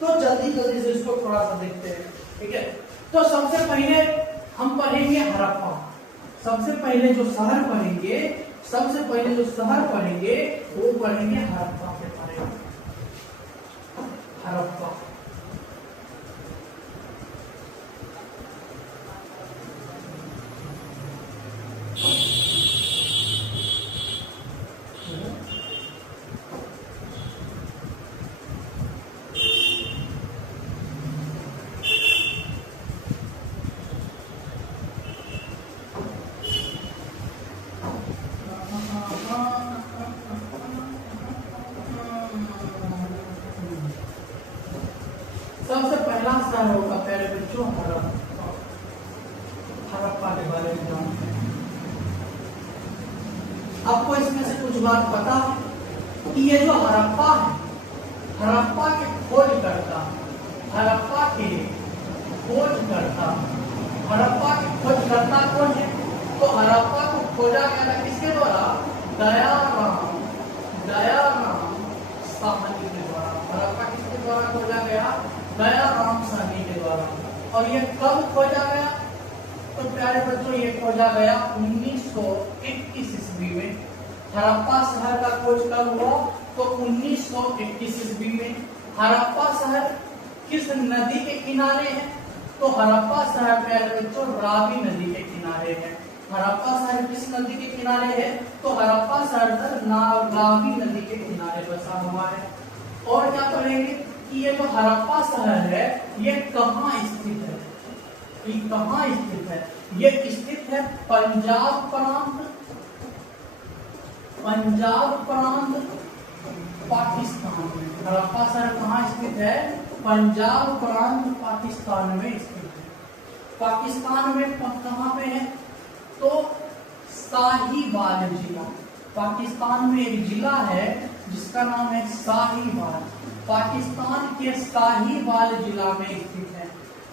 तो जल्दी जल्दी से इसको थोड़ा सा देखते हैं, ठीक है। तो सबसे पहले हम पढ़ेंगे हड़प्पा। सबसे पहले जो शहर पढ़ेंगे वो पढ़ेंगे हड़प्पा के बारे में। हड़प्पा सबसे पहला शहर होगा प्यारे बच्चों हड़प्पा। हड़प्पा के बारे में जानते हैं। आपको इसमें से कुछ बात पता है कि ये जो हड़प्पा है, हड़प्पा के खोजकर्ता कौन है? तो हड़प्पा को खोजा गया था किसके द्वारा? दयाराम साहनी के द्वारा। हड़प्पा किसके द्वारा खोजा गया? दयाराम साहनी के द्वारा। और ये कब खोजा गया? तो प्यारे बच्चों, ये खोजा गया 1921 ईस्वी में। हड़प्पा शहर का खोज कब हुआ? तो 1921 ईस्वी में। हड़प्पा शहर किस नदी के किनारे है? तो हड़प्पा शहर प्यारे बच्चों रावी नदी के किनारे है। हड़प्पा शहर किस नदी के किनारे है? तो हड़प्पा शहर रावी नदी के किनारे बसा हुआ है। और क्या करेंगे कि ये जो हड़प्पा शहर है ये कहाँ स्थित है? ये कहाँ स्थित है? ये स्थित है पंजाब प्रांत पाकिस्तान में। हड़प्पा शहर कहाँ स्थित है? पंजाब प्रांत पाकिस्तान में स्थित है। पाकिस्तान में कहाँ पे है? तो साहिवाल जिला। पाकिस्तान में एक जिला है जिसका नाम है साहिवाल। पाकिस्तान के साहिवाल जिला में स्थित है।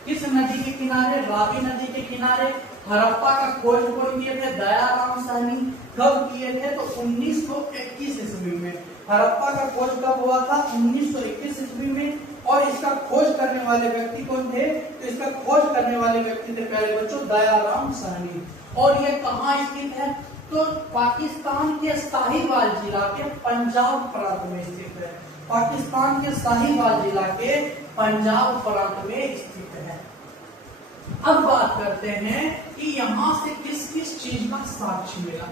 किस नदी के किनारे? रावी नदी के किनारे। हड़प्पा का खोज कौन किए थे? दयाराम साहनी। कब किए थे? तो 1921 ईस्वी में। हड़प्पा का खोज कब हुआ था? 1921 ईस्वी में। और इसका खोज करने वाले व्यक्ति कौन थे? तो इसका खोज करने वाले व्यक्ति थे प्यारे बच्चों दयाराम साहनी। और ये कहाँ स्थित है? तो पाकिस्तान के साहिवाल जिला के पंजाब प्रांत में स्थित है। पाकिस्तान के साहिवाल जिला के पंजाब प्रांत में स्थित है। अब बात करते हैं कि यहाँ से किस किस चीज का साक्ष्य मिला।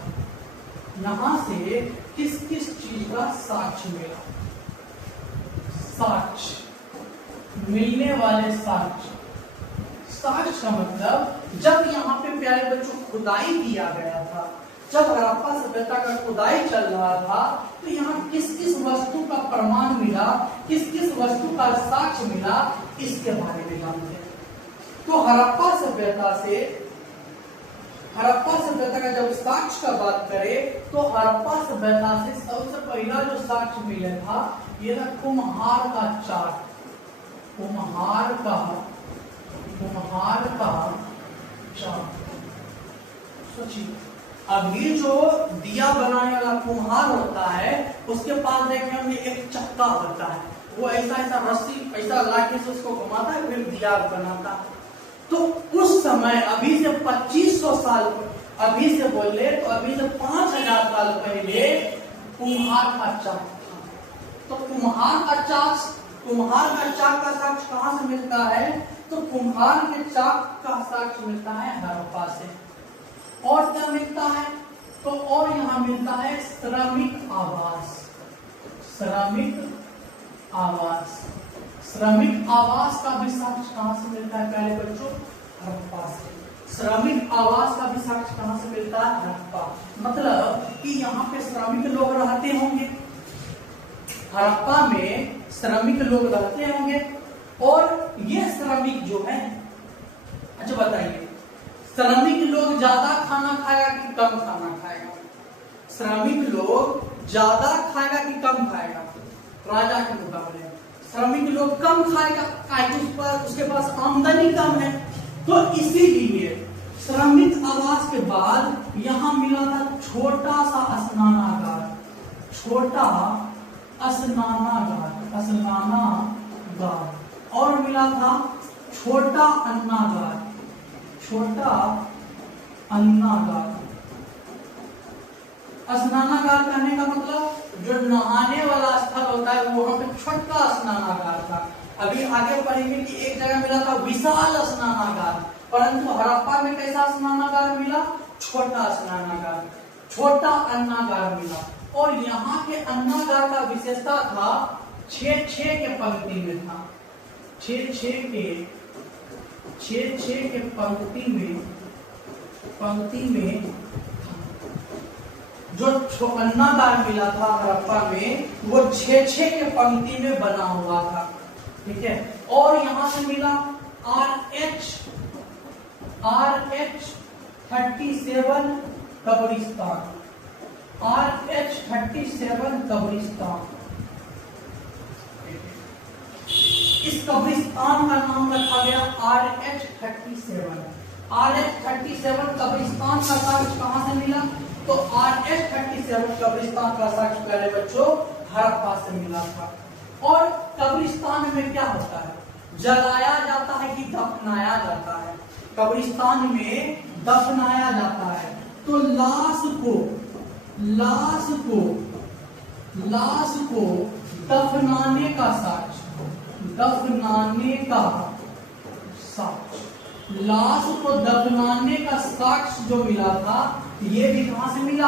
यहाँ से किस किस चीज का साक्ष्य मिला? साक्ष्य, मिलने वाले साक्ष्य। साक्ष्य का मतलब जब यहाँ पे प्यारे बच्चों खुदाई किया गया था, जब हड़प्पा सभ्यता का खुदाई चल रहा था, तो यहाँ किस किस वस्तु का प्रमाण मिला, किस किस वस्तु का साक्ष्य मिला, इसके बारे में जानते हैं। तो हड़प्पा सभ्यता से हड़प्पा सभ्यता का जब साक्ष्य का बात करें तो हड़प्पा सभ्यता से सबसे पहला जो साक्ष्य मिला था ये था कुम्हार का चाक। कुम्हार का चाक। सोचिए, अभी जो दिया बनाने वाला कुम्हार होता है उसके पास देखने में एक चक्का होता है, वो ऐसा ऐसा रस्सी ऐसा लाठी से उसको घुमाता है फिर दिया बनाता है। तो उस समय अभी से 2500 साल, अभी से बोले तो अभी से 5000 साल पहले कुम्हार का चाक था। तो कुम्हार का चाक का साक्ष्य कहाँ से मिलता है? तो कुम्हार के चाक का साक्ष्य मिलता है हड़प्पा से। और क्या मिलता है? तो और यहाँ मिलता है श्रमिक आवास। श्रमिक आवास का भी साक्ष्य कहाँ से मिलता है पहले बच्चों? हड़प्पा से। श्रमिक आवास का भी साक्ष्य कहाँ से मिलता है? हड़प्पा। मतलब कि यहाँ पे श्रमिक लोग रहते होंगे, हड़प्पा में श्रमिक लोग रहते होंगे। और ये श्रमिक जो है, अच्छा बताइए, श्रमिक लोग ज्यादा खाना खाएगा कि कम खाना खाएगा? श्रमिक लोग ज्यादा खाएगा कि कम खाएगा? राजा के मुकाबले श्रमिक लोग कम खाएगा, उसके पास आमदनी कम है। तो इसीलिए श्रमिक आवास के बाद यहाँ मिला था छोटा सा स्नानागार। और मिला था छोटा अन्नागार। स्नानागार कहने का मतलब जो नहाने वाला स्थल होता है वहां पे छोटा स्नानागार था। अभी आगे पढ़ेंगे कि एक जगह मिला था विशाल स्नानागार, परंतु हड़प्पा में कैसा स्नानागार मिला? छोटा स्नानागार, छोटा अन्नागार मिला। और यहाँ के अन्नागार का विशेषता था 6-6 के पंक्ति में था। 6-6 के पंक्ति में जो अन्नागार मिला था हड़प्पा में वो 6-6 के पंक्ति में बना हुआ था। ठीक है। और यहां से मिला RH 37 कब्रिस्तान। RH 37 कब्रिस्तान। इस कब्रिस्तान का नाम रखा गया RH 37। RH 37 कब्रिस्तान का साक्ष्य कहां से मिला? तो RH 37 कब्रिस्तान का साक्ष्य पहले बच्चों हड़प्पा से मिला था। और कब्रिस्तान में क्या होता है? जलाया जाता है कि दफनाया जाता है? कब्रिस्तान में दफनाया जाता है। तो लाश को दफनाने का साक्ष्य, लाश को दफनाने का साक्ष्य जो मिला था ये भी कहां से मिला?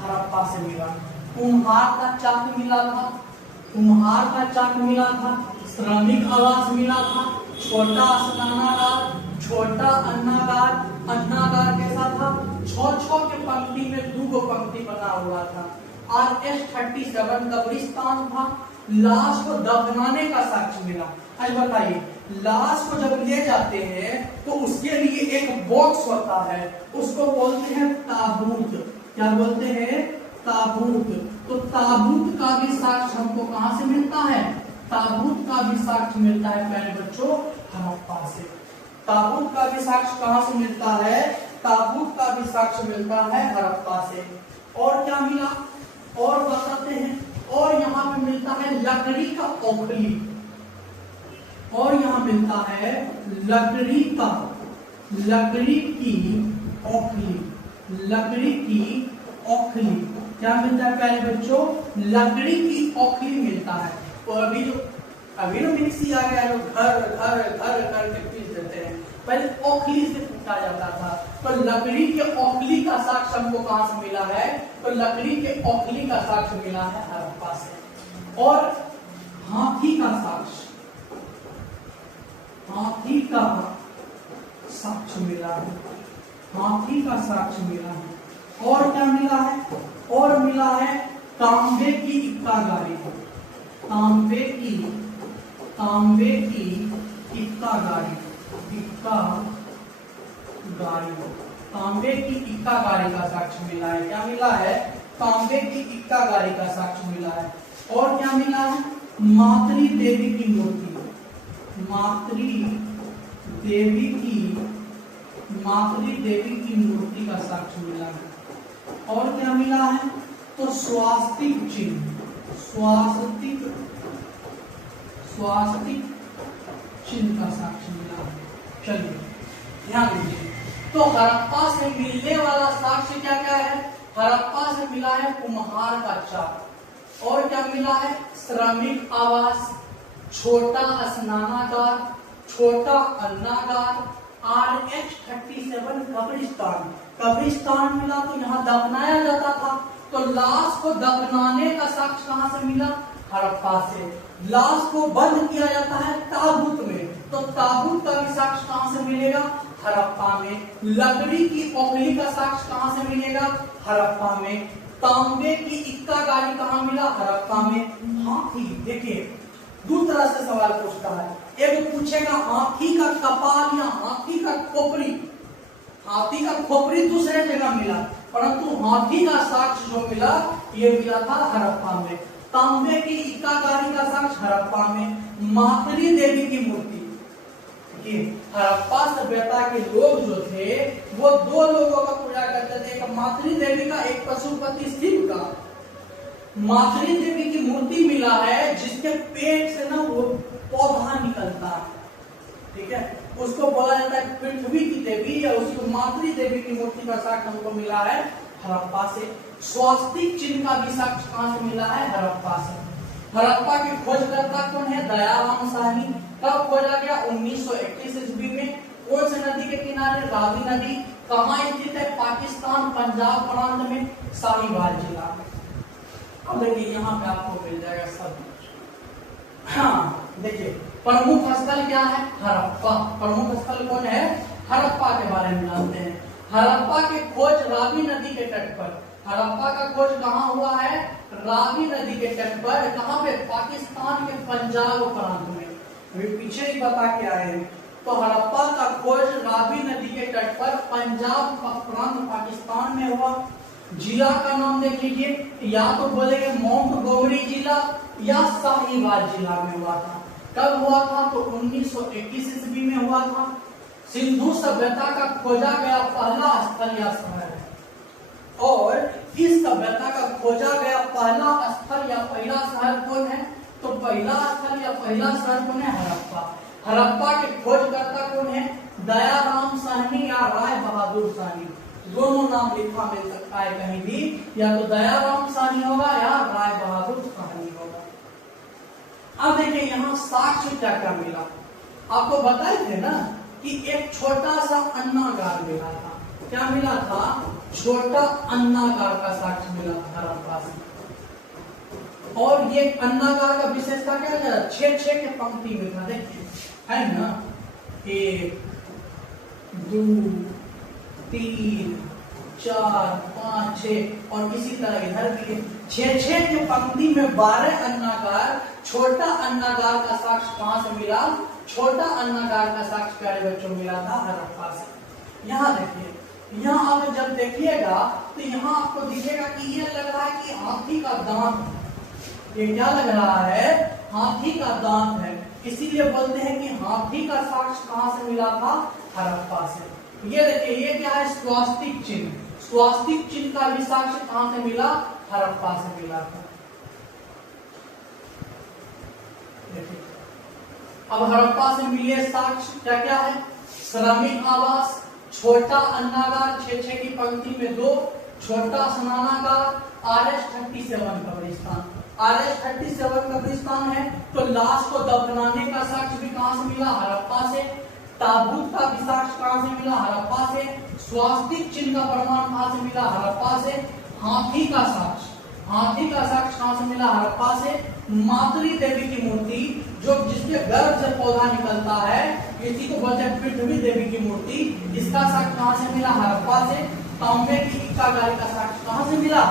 हड़प्पा से मिला। कुम्हार का चाक मिला था, श्रमिक आवास मिला था, छोटा स्नानागार, छोटा अन्नागार कैसा था? 6-6 के पंक्ति में 2 पंक्ति बना हुआ था। RH 37 कब्रिस्तान था। लाश को दफनाने का साक्ष्य मिला। आज बताइए, लाश को जब ले जाते हैं तो उसके लिए एक बॉक्स होता है, उसको बोलते हैं ताबूत। क्या बोलते हैं? ताबूत। तो ताबूत का भी साक्ष्य हमको कहां से मिलता है? ताबूत का भी साक्ष्य मिलता है पहले बच्चों हड़प्पा से। ताबूत का भी साक्ष्य कहां से मिलता है? ताबूत का भी साक्ष्य मिलता है हड़प्पा से। और क्या मिला और बताते हैं। और यहाँ पे मिलता है लकड़ी का ओखली। और यहाँ मिलता है लकड़ी की ओखली। क्या मिलता है पहले बच्चों? लकड़ी की ओखली मिलता है। तो अभी जो मिक्सी आ गया, लोग घर करके पीस देते हैं, पहले ओखली से कूटा जाता था। तो लकड़ी के ओखली का साक्ष्य हमको कहां से मिला है? तो लकड़ी के ओखली का साक्ष्य मिला है हड़प्पा से। और हाथी का साक्ष्य मिला है। और क्या मिला है? और मिला है तांबे की इक्का गाड़ी। तांबे की इक्का गाड़ी। तांबे की इक्का गाड़ी का साक्ष्य मिला है। क्या मिला है? तांबे की इक्का गाड़ी का साक्ष्य मिला है। और क्या मिला है? मातृ देवी की मूर्ति, मातृ देवी की मूर्ति का साक्ष्य मिला है। और क्या मिला है? तो स्वास्तिक चिन्ह, स्वास्तिक चिन्ह का साक्ष्य मिला है। चलिए ध्यान दीजिए, तो हड़प्पा से मिलने वाला साक्ष्य क्या क्या है? हड़प्पा से मिला है कुम्हार का चाक, और क्या मिला है? श्रमिक आवास, छोटा स्नानागार, छोटा अन्नागार, RH-37 कब्रिस्तान। कब्रिस्तान मिला तो यहाँ दफनाया जाता था, तो लाश को दफनाने का साक्ष्य कहाँ से मिला? हड़प्पा से। लाश को बंद किया जाता है ताबूत में, तो ताबूत का भी साक्ष्य कहाँ से मिलेगा? हड़प्पा में। लकड़ी की ओखली का साक्ष्य कहाँ से मिलेगा? हड़प्पा में। तांबे की इक्का गाड़ी कहाँ मिला? हड़प्पा में। हाथी, देखिए दो तरह से सवाल पूछता है। एक पूछेगा हाथी का कपाल या हाथी का खोपड़ी। हाथी का खोपड़ी दूसरे जगह मिला, परंतु हाथी का साक्ष्य जो मिला ये मिला था हड़प्पा में। तांबे की इक्का गाड़ी का साक्ष्य हड़प्पा में। मातृ देवी की मूर्ति, हड़प्पा सभ्यता के लोग जो थे वो दो लोगों का पूजा करते थे, एक मातृ देवी का, एक पशुपति शिव का। मातृ देवी की मूर्ति मिला है जिसके पेट से ना वो पौधा निकलता है, ठीक है, उसको बोला जाता है पृथ्वी की देवी, या उसको मातृ देवी की मूर्ति का साक्ष्य हमको मिला है हड़प्पा से। स्वास्तिक चिन्ह का भी साक्ष्य कहां से मिला है? हड़प्पा से। हड़प्पा के खोजकर्ता कौन है? दयाराम साहनी। कब खोजा गया? 1931 ईस्वी में। कौन से नदी के किनारे? रावी नदी। कहाँ स्थित है? पाकिस्तान, पंजाब प्रांत में, साहिवाल जिला में। अब देखिए यहाँ पे आपको मिल जाएगा सब। हाँ देखिए, प्रमुख स्थल क्या है? हड़प्पा। प्रमुख स्थल कौन है? हड़प्पा के बारे में जानते हैं। हड़प्पा के खोज रावी नदी के तट पर। हड़प्पा का खोज कहाँ हुआ है? रावी नदी के तट पर। कहाँ पे? पाकिस्तान के पंजाब प्रांत में। अभी पीछे ही बता के आए हैं। तो हड़प्पा का खोज रावी नदी के तट पर पंजाब प्रांत पाकिस्तान में हुआ। जिला का नाम देख लीजिए, या तो बोलेंगे मोंटगोमरी जिला या साहिवाल जिला में हुआ था। कब हुआ था? तो 1921 ईस्वी में हुआ था। सिंधु सभ्यता का खोजा गया पहला स्थल या शहर है, और इस सभ्यता का खोजा गया पहला स्थल या पहला शहर कौन है? तो पहला स्थल या पहला शहर कौन है? हड़प्पा। हड़प्पा के खोजकर्ता कौन है? दयाराम साहनी या राय बहादुर साहनी। दोनों नाम लिखा मिल सकता है कहीं भी, या तो दयाराम साहनी होगा या राय बहादुर साहनी होगा। अब देखिए यहाँ साक्ष्य क्या क्या मिला। आपको बताए थे ना कि एक छोटा सा अन्नागार मिला था। क्या मिला था? छोटा अन्नागार का साक्ष्य मिला था हड़प्पा से। और ये अन्नागार का विशेषता क्या है? 6-6 के पंक्ति में था, देखिए है ना, 1 2 3 4 5 6, और इसी तरह इधर भी 6-6 के पंक्ति में 12 अन्नागार। छोटा अन्नागार का साक्ष्य कहां से मिला? छोटा अन्नागार का साक्ष्य प्यारे बच्चों मिला था हड़प्पा से। यहाँ देखिए, यहाँ आप जब देखिएगा तो यहाँ आपको दिखेगा कि ये लग रहा है कि हाथी का दांत है। ये क्या लग रहा है? हाथी का दांत है। इसीलिए बोलते हैं कि हाथी का साक्ष्य कहां से मिला था? हड़प्पा से। ये देखिए, ये क्या है? स्वास्तिक चिन्ह। स्वास्तिक चिन्ह का भी साक्ष्य कहां से मिला? हड़प्पा से मिला था। देखिए अब हड़प्पा से मिले साक्ष्य क्या क्या है? श्रमिक आवास, छोटा अन्नागार 6-6 की पंक्ति में 2, छोटा स्नानागार, RH-37 कब्रिस्तान। RH-37 कब्रिस्तान है तो लाश को दफनाने का साक्ष्य भी कहां से मिला? हड़प्पा से। ताबूत का भी साक्ष्य कहां से मिला? हड़प्पा से। स्वास्तिक चिन्ह का प्रमाण कहां से मिला? हड़प्पा से। हाथी का साक्ष्य कहां से मिला? हड़प्पा से। मातृ देवी की मूर्ति जो जिसके गर्भ से पौधा निकलता है, इसी को बोलते हैं पृथ्वी देवी की मूर्ति, इसका साक्ष्य कहां से मिला? हड़प्पा से। तांबे की इक्का गाड़ी का साक्ष्य कहां से मिला?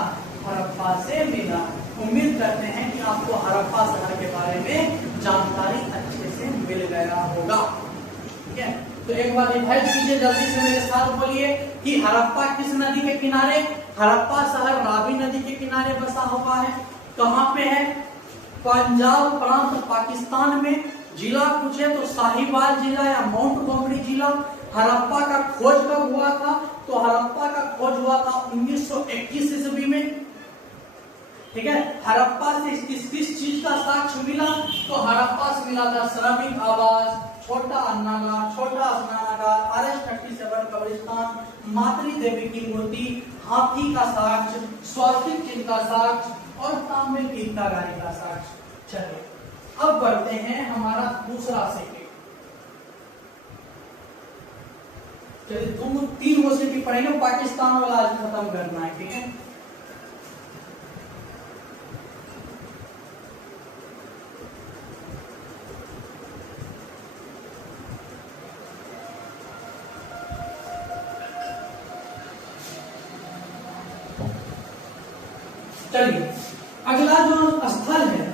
हड़प्पा से मिला। उम्मीद करते हैं कि आपको हड़प्पा शहर के बारे में जानकारी अच्छे से मिल गया होगा। ठीक है। तो एक बार रिवाइज कीजिए जल्दी से मेरे साथ, बोलिए कि हड़प्पा किस नदी के किनारे? हड़प्पा शहर रावी नदी के किनारे बसा हुआ है। कहाँ पे है? पंजाब प्रांत पाकिस्तान में। जिला पूछे तो साहिवाल जिला या माउंट गोमरी जिला। हड़प्पा का खोज कब हुआ था? तो हड़प्पा का खोज हुआ था 1921 ईस्वी में। ठीक है, हड़प्पा से किस चीज का साक्ष्य मिला? तो हड़प्पा से मिला था श्रमिक आवास, छोटा अन्नागार, छोटा स्नानागार, RS-37 कब्रिस्तान, मातृ देवी की मूर्ति, हाथी का साक्ष्य, स्वास्तिक चिन्ह का साक्ष्य और तांबे की गाड़ी का साक्ष्य। चलिए अब बढ़ते हैं हमारा दूसरा सेकेंड। चलिए तुम 3 हो से पढ़ेंगे, पाकिस्तान वाला आज खत्म करना है। ठीक है, चलिए अगला जो स्थल है,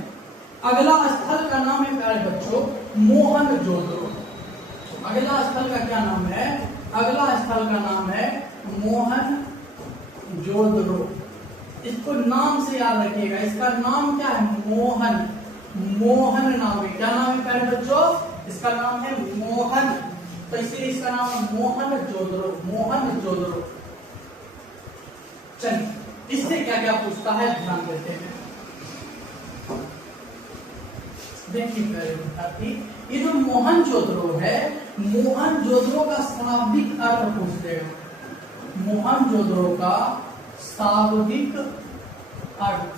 अगला स्थल का नाम है प्यारे बच्चों मोहनजोदड़ो। अगला स्थल का क्या नाम है? अगला स्थल का नाम है मोहनजोदड़ो। इसको नाम से याद रखिएगा, इसका नाम क्या है? मोहन। मोहन नाम है। क्या नाम है प्यारे बच्चों? इसका नाम है मोहन, तो इसलिए इसका नाम है मोहनजोदड़ो। मोहनजोदड़ो। चलिए इससे क्या क्या पूछता है ध्यान देते हैं। देखिए ये जो मोहनजोदड़ो है, मोहनजोदड़ो का शाब्दिक अर्थ पूछते हैं। मोहनजोदड़ो का शाब्दिक अर्थ,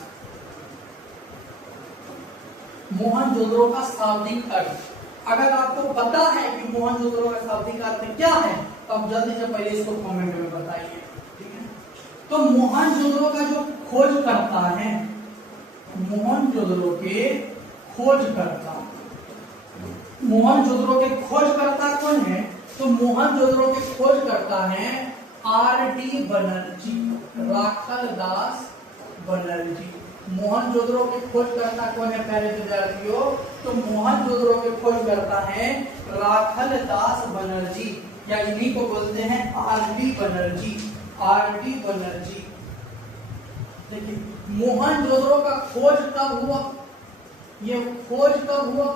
मोहनजोदड़ो का शाब्दिक अर्थ अगर आपको पता है कि मोहनजोदड़ो का शाब्दिक अर्थ क्या है तो आप जल्दी से पहले इसको कमेंट में बताइए। ठीक है, तो मोहनजोदड़ो का जो खोज करता है, मोहनजोदड़ो के खोजकर्ता, मोहनजोदड़ो के खोजकर्ता कौन है? तो मोहनजोदड़ो के खोजकर्ता है R.D. बनर्जी, राखल दास बनर्जी। मोहनजोदड़ो के खोजकर्ता कौन है प्यारे विद्यार्थियों? तो मोहनजोदड़ो के खोजकर्ता है राखल दास बनर्जी, या इन्हीं को बोलते हैं R.D. बनर्जी। R.D. बनर्जी। देखिए मोहनजोदड़ो का खोज कब हुआ? ये खोज कब हुआ?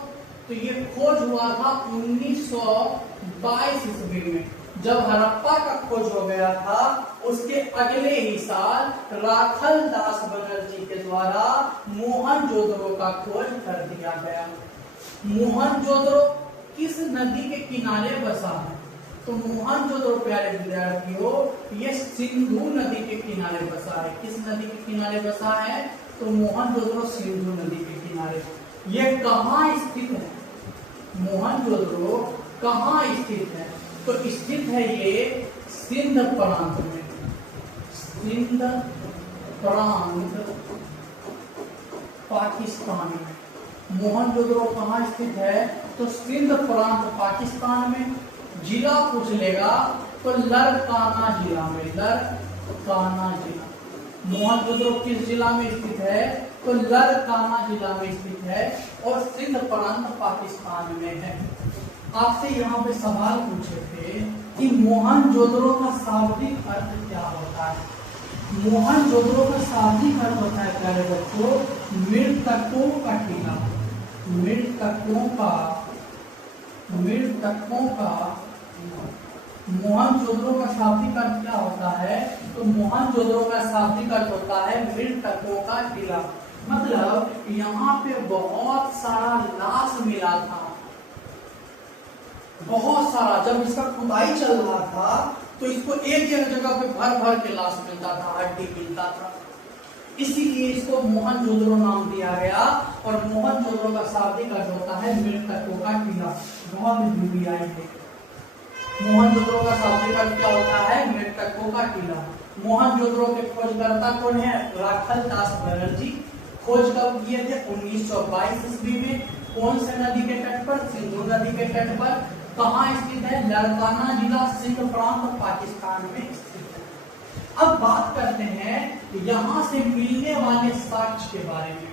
तो ये खोज हुआ था 1922 ईस्वी में। जब हड़प्पा का खोज हो गया था उसके अगले ही साल राखल दास बनर्जी के द्वारा मोहनजोदड़ो का खोज कर दिया गया। मोहनजोदड़ो किस नदी के किनारे बसा है? तो मोहनजोदड़ो प्यारे विद्यार्थियों ये सिंधु नदी के किनारे बसा है। किस नदी के किनारे बसा है? तो मोहनजोदड़ो सिंधु नदी के किनारे। ये कहाँ स्थित है? मोहनजोदड़ो कहाँ स्थित है? तो स्थित है ये सिंध प्रांत में। सिंध प्रांत पाकिस्तान में। मोहनजोदड़ो कहाँ स्थित है? तो सिंध प्रांत पाकिस्तान में। जिला पूछ लेगा तो लरकाना जिला में। लरकाना जिला। मोहनजोदड़ो किस जिला में स्थित है? तो लरकाना जिला में स्थित है और सिंध प्रांत पाकिस्तान में है। आपसे यहाँ पे सवाल पूछे थे कि मोहनजोदड़ो का शाब्दिक अर्थ क्या होता है? मोहनजोदड़ो का शाब्दिक अर्थ होता है प्यारे बच्चों मृतकों का टीला। मृतकों का मोहनजोदड़ो का शाब्दिक अर्थ क्या होता है? तो मोहनजोदड़ो का शाब्दिक अर्थ होता है मृतकों का टीला। मतलब यहाँ पे बहुत सारा लाश मिला था, बहुत सारा। जब इसका खुदाई चल रहा था तो इसको एक जगह पे भर भर के लाश मिलता था, हड्डी मिलता था, इसीलिए इसको मोहनजोदड़ो नाम दिया गया। और मोहनजोदड़ो का शाब्दिक अर्थ होता है मृतकों का टीला। बहुत दूरी आई है। मोहनजोदड़ो का शाब्दिक अर्थ क्या होता है? मृतकों का टीला। मोहनजोदड़ो के खोजकर्ता कौन है? राखल दास बनर्जी। खोज कब किए थे? 1922 ईस्वी में। कौन से नदी के तट पर? सिंधु नदी के तट पर। कहाँ स्थित है? लरकाना जिला, सिंध प्रांत पाकिस्तान में स्थित है। अब बात करते हैं यहाँ से मिलने वाले साक्ष्य के बारे में।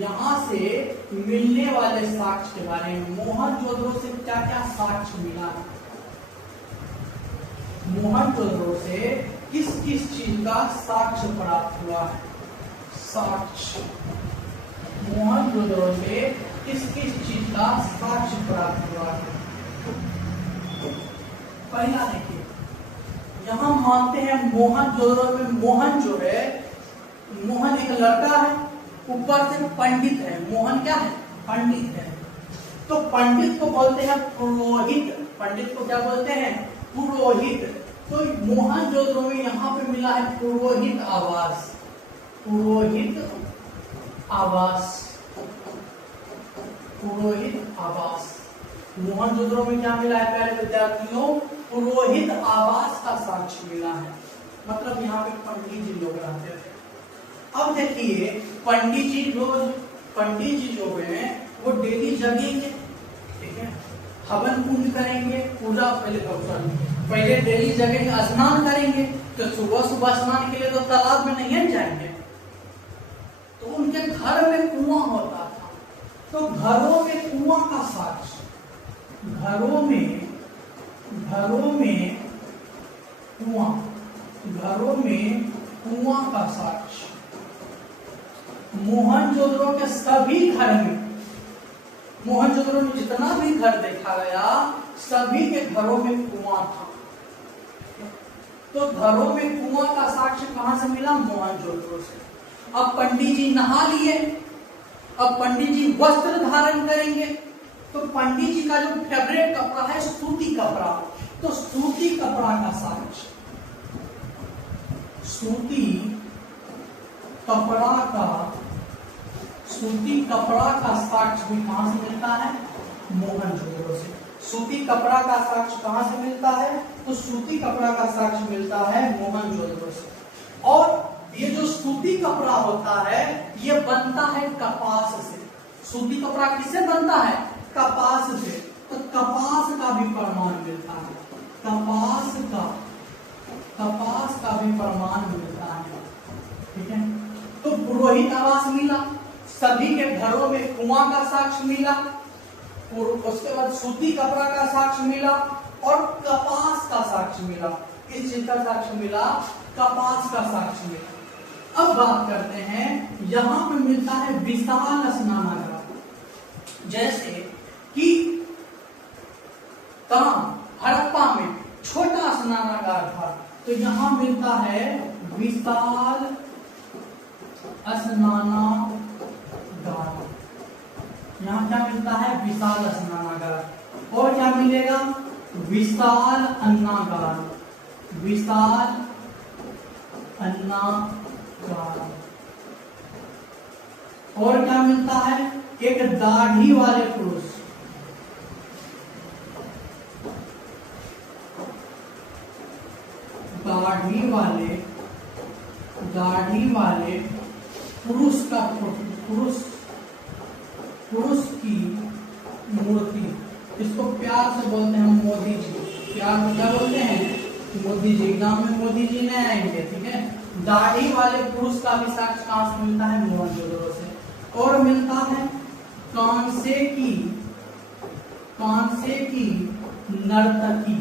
यहाँ से मिलने वाले साक्ष्य के बारे में मोहनजोदड़ो से क्या क्या साक्ष्य मिला है? मोहनजोदड़ो से किस किस चीज का साक्ष्य प्राप्त हुआ है? साक्ष्य। मोहनजोदड़ो से किस किस चीज का साक्ष्य प्राप्त हुआ है? पहला देखिए, यहां मानते हैं मोहनजोदड़ो में मोहन जो है, मोहन एक लड़का है, ऊपर से पंडित है। मोहन क्या है? पंडित है। तो पंडित को बोलते हैं पुरोहित। पंडित को क्या बोलते हैं? पुरोहित। तो मोहनजोदड़ो में यहाँ पे मिला है पुरोहित आवास। पुरोहित आवास। पुरोहित आवास। मोहनजोदड़ो में क्या मिला है प्यारे विद्यार्थियों? पुरोहित आवास का साक्ष्य मिला है। मतलब यहाँ पे पंडित जी लोग रहते थे। अब देखिए, पंडित जी जो है वो डेली जगेंगे, ठीक है, हवन कुंड करेंगे, पूजा पहले डेली जगेंगे, स्नान करेंगे। तो सुबह सुबह स्नान के लिए तो तालाब में नहीं जाएंगे, तो उनके घर में कुआं होता था। तो घरों में कुआं का साक्ष्य, घरों में कुआं का साक्ष्य। मोहनजोदड़ो के सभी घर में, मोहनजोदड़ो में जितना भी घर देखा गया, सभी के घरों में कुआं था। तो घरों में कुआं का साक्ष्य कहां से मिला? मोहनजोदड़ो से। अब पंडित जी नहा लिए, अब पंडित जी वस्त्र धारण करेंगे। तो पंडित जी का जो फेवरेट कपड़ा है सूती कपड़ा, तो सूती कपड़ा का साक्ष्य, सूती कपड़ा का साक्ष्य भी कहां से मिलता है? मोहनजोदड़ो से। सूती कपड़ा का साक्ष्य कहां से मिलता है? तो सूती कपड़ा का साक्ष्य मिलता है मोहनजोदड़ो से। और ये जो सूती कपड़ा होता है, ये बनता है कपास से। सूती कपड़ा किससे बनता है? कपास से। तो कपास का भी प्रमाण मिलता है, कपास का भी प्रमाण मिलता है, ठीक है। तो पुरोहित आवास मिला, सभी के घरों में कुआं का साक्ष्य मिला, उसके बाद सूती कपड़ा का साक्ष्य मिला और कपास का साक्ष्य मिला। किस चीज का साक्ष्य मिला? कपास का साक्ष्य मिला। अब बात करते हैं, यहां पे मिलता है विशाल स्नानागार। जैसे कि हड़प्पा में छोटा स्नानागार था, तो यहां मिलता है विशाल स्नानागार। यहाँ क्या मिलता है? विशाल स्नानागार। और क्या मिलेगा? विशाल अन्नागार। विशाल अन्नागार। और क्या मिलता है? एक दाढ़ी वाले पुरुष। दाढ़ी वाले पुरुष की मूर्ति। इसको प्यार से बोलते हैं मोदी जी। प्यार में क्या बोलते हैं? मोदी जी। एग्जाम में मोदी जी नहीं आएंगे, ठीक है। दाढ़ी वाले पुरुष का भी साक्ष्य कहां से मिलता है? मोहनजोदड़ो से। और मिलता है कांसे की नर्तकी।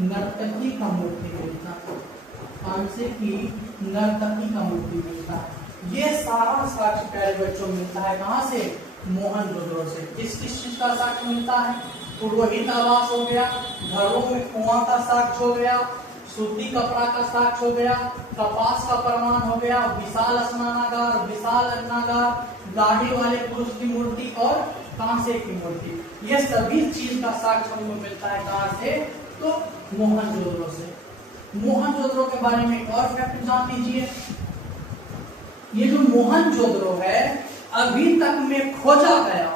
नर्तकी का मूर्ति मिलता है। कांसे की नर्तकी का मूर्ति मिलता है। ये सारा साक्ष्य प्यारे बच्चों मिलता है कहां से? मोहनजोदड़ो से। किस किस चीज का साक्ष्य मिलता है? पुरोहित आवास हो गया, घरों में कुआं का साक्ष्य हो गया, सूती कपड़ा का साक्ष्य हो गया, कपास का प्रमाण हो गया, विशाल स्नानागार, विशाल अन्नागार, दाढ़ी वाले पुरुष की मूर्ति और कांसे की मूर्ति। ये सभी चीज का साक्ष्य हमको मिलता है कहां से? तो मोहनजोदड़ो से। मोहनजोदड़ो के बारे में एक और फैक्ट जान लीजिए। ये जो मोहनजोदड़ो है, अभी तक में खोजा गया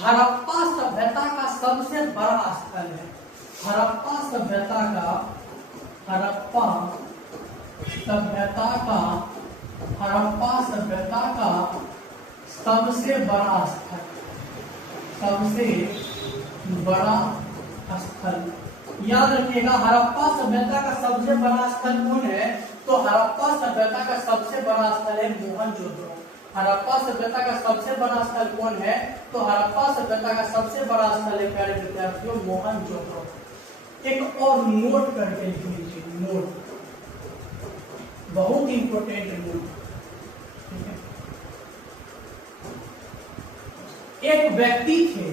हड़प्पा सभ्यता का सबसे बड़ा स्थल है। हड़प्पा सभ्यता का सबसे बड़ा स्थल याद रखिएगा। हड़प्पा सभ्यता का सबसे बड़ा स्थल कौन है? तो हड़प्पा सभ्यता का सबसे बड़ा स्थल है मोहनजोदड़ो। हड़प्पा सभ्यता का सबसे बड़ा स्थल कौन है? तो हड़प्पा सभ्यता का सबसे बड़ा स्थल है प्यारे विद्यार्थियों मोहनजोदड़ो। एक और नोट करके लिख लीजिए, नोट, बहुत इंपॉर्टेंट नोट। एक व्यक्ति थे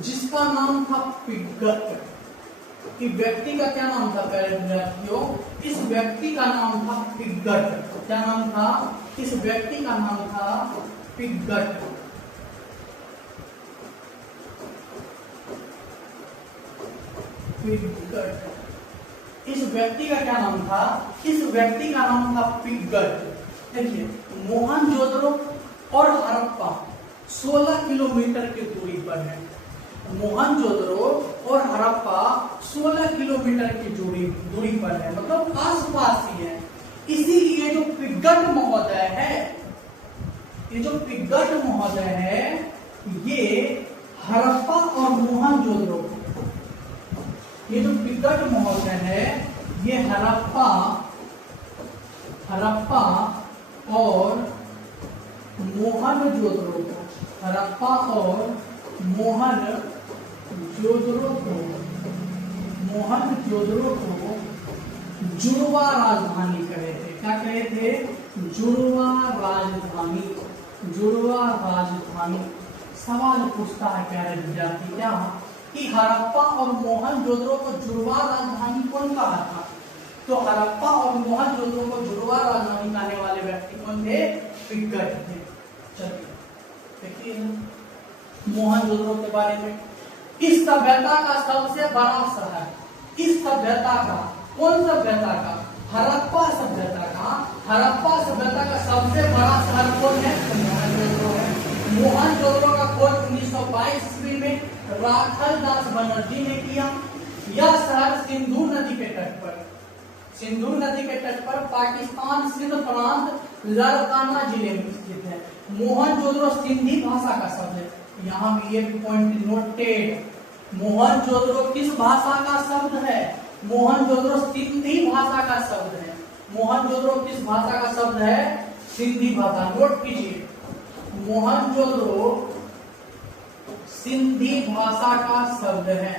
जिसका नाम था पिगट। कि व्यक्ति का क्या नाम था प्यारे विद्यार्थियों? इस व्यक्ति का नाम था पिगट। क्या नाम था? इस व्यक्ति का नाम था पिगट। पिगट, इस व्यक्ति का क्या नाम था? इस व्यक्ति का नाम था पिगट। देखिए मोहनजोदड़ो और हड़प्पा 16 किलोमीटर की दूरी पर है। मोहनजोदड़ो और हड़प्पा 16 किलोमीटर की दूरी पर है, मतलब आसपास ही है। इसीलिए जो पिगट महोदय है, ये जो पिगट महोदय है, ये हड़प्पा और मोहनजोदड़ो, ये जो पिगट महोदय है ये हड़प्पा और मोहनजोदड़ो को, हड़प्पा और मोहनजोदड़ो को जुड़वा राजधानी कहे थे। क्या कहे थे? जुड़वा राजधानी, जुड़वा राजधानी। सवाल पूछता है प्यारे विद्यार्थी क्या कि हड़प्पा और मोहनजोदड़ो को जुड़वा राजधानी कौन कहा था? तो हड़प्पा और मोहनजोदड़ो को जुड़वा राजधानी कहने वाले व्यक्ति कौन थे? पिगट थे। चलिए देखिए मोहनजोदड़ो के बारे में। इस सभ्यता का सबसे बड़ा शहर, इस सभ्यता का, कौन सभ्यता का? हड़प्पा सभ्यता का। हड़प्पा सभ्यता का सबसे बड़ा शहर कौन है? मोहनजोदड़ो है। मोहनजोदड़ो का खोज 1922 ईस्वी में राखल दास बनर्जी ने किया। यह शहर सिंधु नदी के तट पर, सिंधु नदी के तट पर पाकिस्तान सिंध प्रांत लाड़काना जिले में स्थित है। मोहनजोदड़ो सिंधी भाषा का शब्द है। यहाँ भी एक पॉइंट नोटेड। मोहनजोदड़ो किस भाषा का शब्द है? मोहनजोदड़ो सिंधी भाषा का शब्द है। मोहनजोदड़ो किस भाषा का शब्द है? सिंधी भाषा। नोट कीजिए, मोहनजोदड़ो सिंधी भाषा का शब्द है।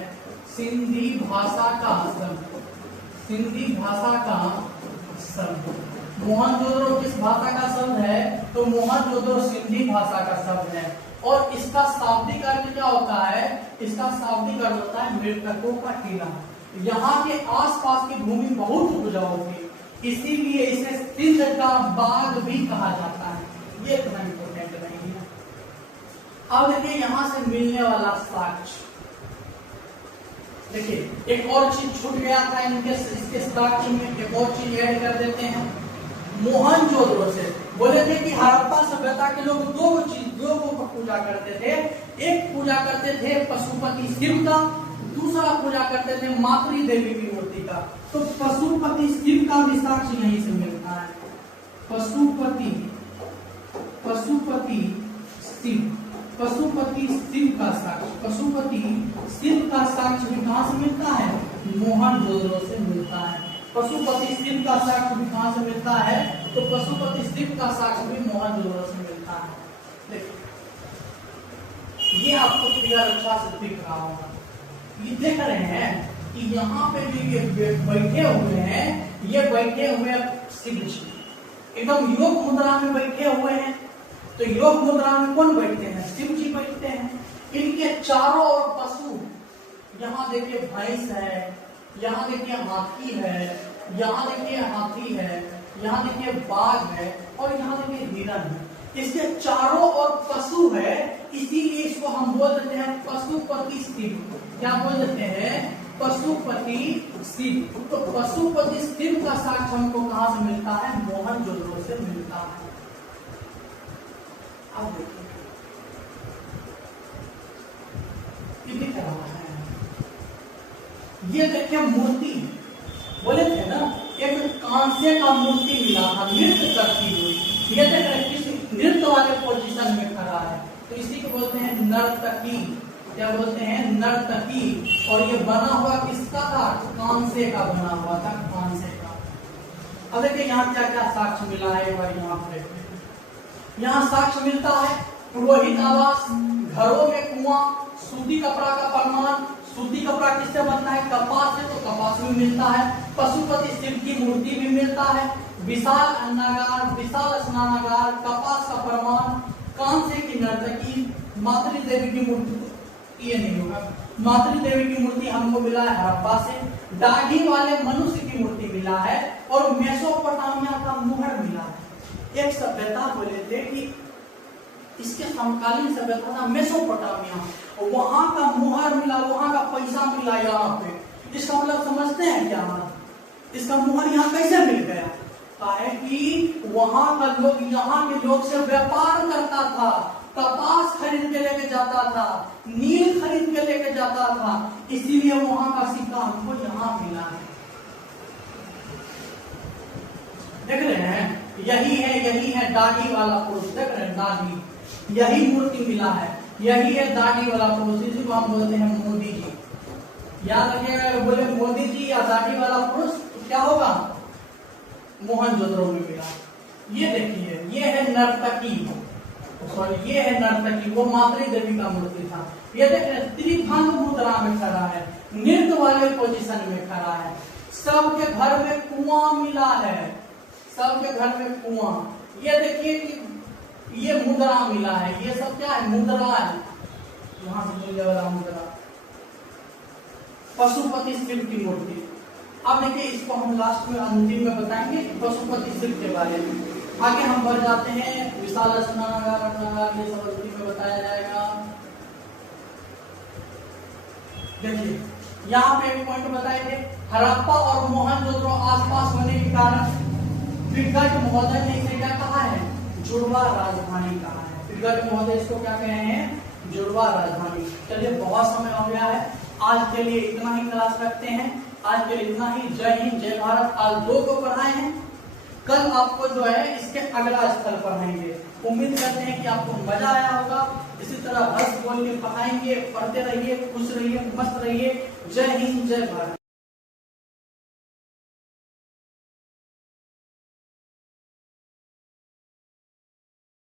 सिंधी भाषा का शब्द, सिंधी भाषा का शब्द। मोहनजोदड़ो किस भाषा का शब्द है? तो मोहनजोदड़ो सिंधी भाषा का शब्द है। और इसका शाब्दिक अर्थ क्या होता है? इसका शाब्दिक अर्थ होता है मृतकों का टीला। यहाँ के आसपास की भूमि बहुत उपजाऊ थी, इसीलिए इसे सिंध का बाग भी कहा जाता है। ये इतना इंपॉर्टेंट नहीं है। अब देखिए यहाँ से मिलने वाला साक्ष्य। देखिए एक और चीज छूट गया था इनके, इसके साक्ष्य में एक और चीज ऐड कर देते हैं। मोहनजोदड़ो से बोले थे कि हड़प्पा सभ्यता के लोग दो को पूजा करते थे। एक पूजा करते थे पशुपति शिव का, दूसरा पूजा करते थे मातृ देवी की मूर्ति का। तो पशुपति शिव का भी साक्ष्य यहीं से मिलता है। पशुपति शिव का साक्ष्य, पशुपति शिव का साक्ष्य भी कहाँ से मिलता है? मोहनजोदड़ो से मिलता है। पशुपति शिव का साक्ष्य भी कहाँ से मिलता है? तो पशुपति शिव का साक्ष्य भी मोहनजोदड़ो से मिलता है। देखिए ये आपको क्लियर अच्छा से दिख रहा होगा। ये देख रहे हैं कि यहाँ पे जो ये बैठे हुए हैं, ये बैठे हुए शिव जी एकदम योग मुद्रा में बैठे हुए हैं। तो योग मुद्रा में कौन बैठते हैं? शिव जी बैठते हैं। इनके चारों ओर पशु, यहाँ देखिए भैंस है, यहाँ देखिए हाथी है, यहाँ देखिए हाथी है, यहाँ देखिए बाघ है और यहाँ देखिए हिरण है। इसके चारों ओर पशु है, इसीलिए इसको हम बोल देते हैं पशुपति शिव। क्या बोल देते हैं? पशुपति शिव। तो पशुपति शिव का साक्ष्य हमको कहाँ से मिलता है? मोहनजोदड़ो से मिलता है। अब देखिए ये दिख रहा है, ये देखिए मूर्ति। बोले थे ना एक कांसे का मूर्ति मिला था नृत्य करती हुई। ये देख रहे किसी नृत्य वाले पोजीशन में खड़ा है, तो इसी को बोलते हैं नर्तकी। क्या बोलते हैं? नर्तकी। और ये बना हुआ किसका था? कांसे का बना हुआ था, कांसे का। अब देखिए यहाँ क्या क्या साक्ष्य मिला है, एक बार यहाँ पे यहाँ साक्ष्य मिलता है, पुरोहित आवास, घरों में कुआं, सूती कपड़ा का प्रमाण। सूती कपड़ा किससे बनता है? कपास से, तो कपास भी मिलता है। पशुपति शिव की मूर्ति भी मिलता है। विशाल अन्नागार, विशाल स्नानागार, कपास का प्रमाण, कांसे की नर्तकी, मातृ देवी की मूर्ति, ये नहीं होगा, मातृ देवी की मूर्ति हमको मिला है हड़प्पा से। दाढ़ी वाले मनुष्य की मूर्ति मिला है और मेसोपोटामिया का मुहर मिला है। एक सभ्यता बोले थे कि इसके समकालीन सभ्यता था मेसोपोटामिया, वहां का मुहर मिला, वहां का पैसा मिला यहाँ पे। इसका मतलब समझते हैं क्या? इसका मुहर यहाँ कैसे मिल गया? है कि वहां का लोग यहाँ के लोग से व्यापार करता था, कपास खरीद के लेके जाता था, नील खरीद के लेके जाता था, इसीलिए वहां का सिक्का हमको यहाँ मिला है। देख रहे हैं, यही है दाढ़ी वाला पुरुष। देख रहे हैं, दाढ़ी, यही मूर्ति मिला है, यही है दाढ़ी वाला पुरुष, इसी को हम बोलते हैं मोदी जी। याद रखिएगा, अगर बोले मोदी जी या दाढ़ी वाला पुरुष तो क्या होगा? मोहनजोदड़ो में मिला। ये देखिए, ये है नर्तकी, सॉरी ये है नर्तकी, वो मातृ देवी का मूर्ति था। ये देख रहे, त्रिभंग मुद्रा में खड़ा है, नृत्य वाले पोजीशन में खड़ा है। सबके घर में कुआं मिला है, सबके घर में कुआं। ये देखिए कि ये मुद्रा मिला है, ये सब क्या है? मुद्रा है, यहाँ से मिलने वाला मुद्रा। पशुपति शिव की मूर्ति। अब देखिए, इसको हम लास्ट में अंतिम में बताएंगे पशुपति शिव के बारे में। आगे हम बढ़ जाते हैं, विशाल स्नानागार, ये सब अंतिम में बताया जाएगा। देखिए, यहाँ पे एक पॉइंट बताए थे, हड़प्पा और मोहनजोदड़ो आसपास होने के कारण पिरगट महोदय ने इसे क्या कहा है? जुड़वा राजधानी कहा है। पिरगट महोदय इसको क्या कहे हैं? जुड़वा राजधानी। चलिए, बहुत समय हो गया है, आज के लिए इतना ही क्लास रखते हैं। आज के लिए इतना ही। जय हिंद, जय भारत। आज 2 को पढ़ाए हैं, कल आपको जो है इसके अगला स्थल पढ़ाएंगे। उम्मीद करते हैं कि आपको मजा आया होगा। इसी तरह हंस बोल के पढ़ाएंगे, पढ़ते रहिए, खुश रहिए, मस्त रहिए। जय हिंद, जय भारत।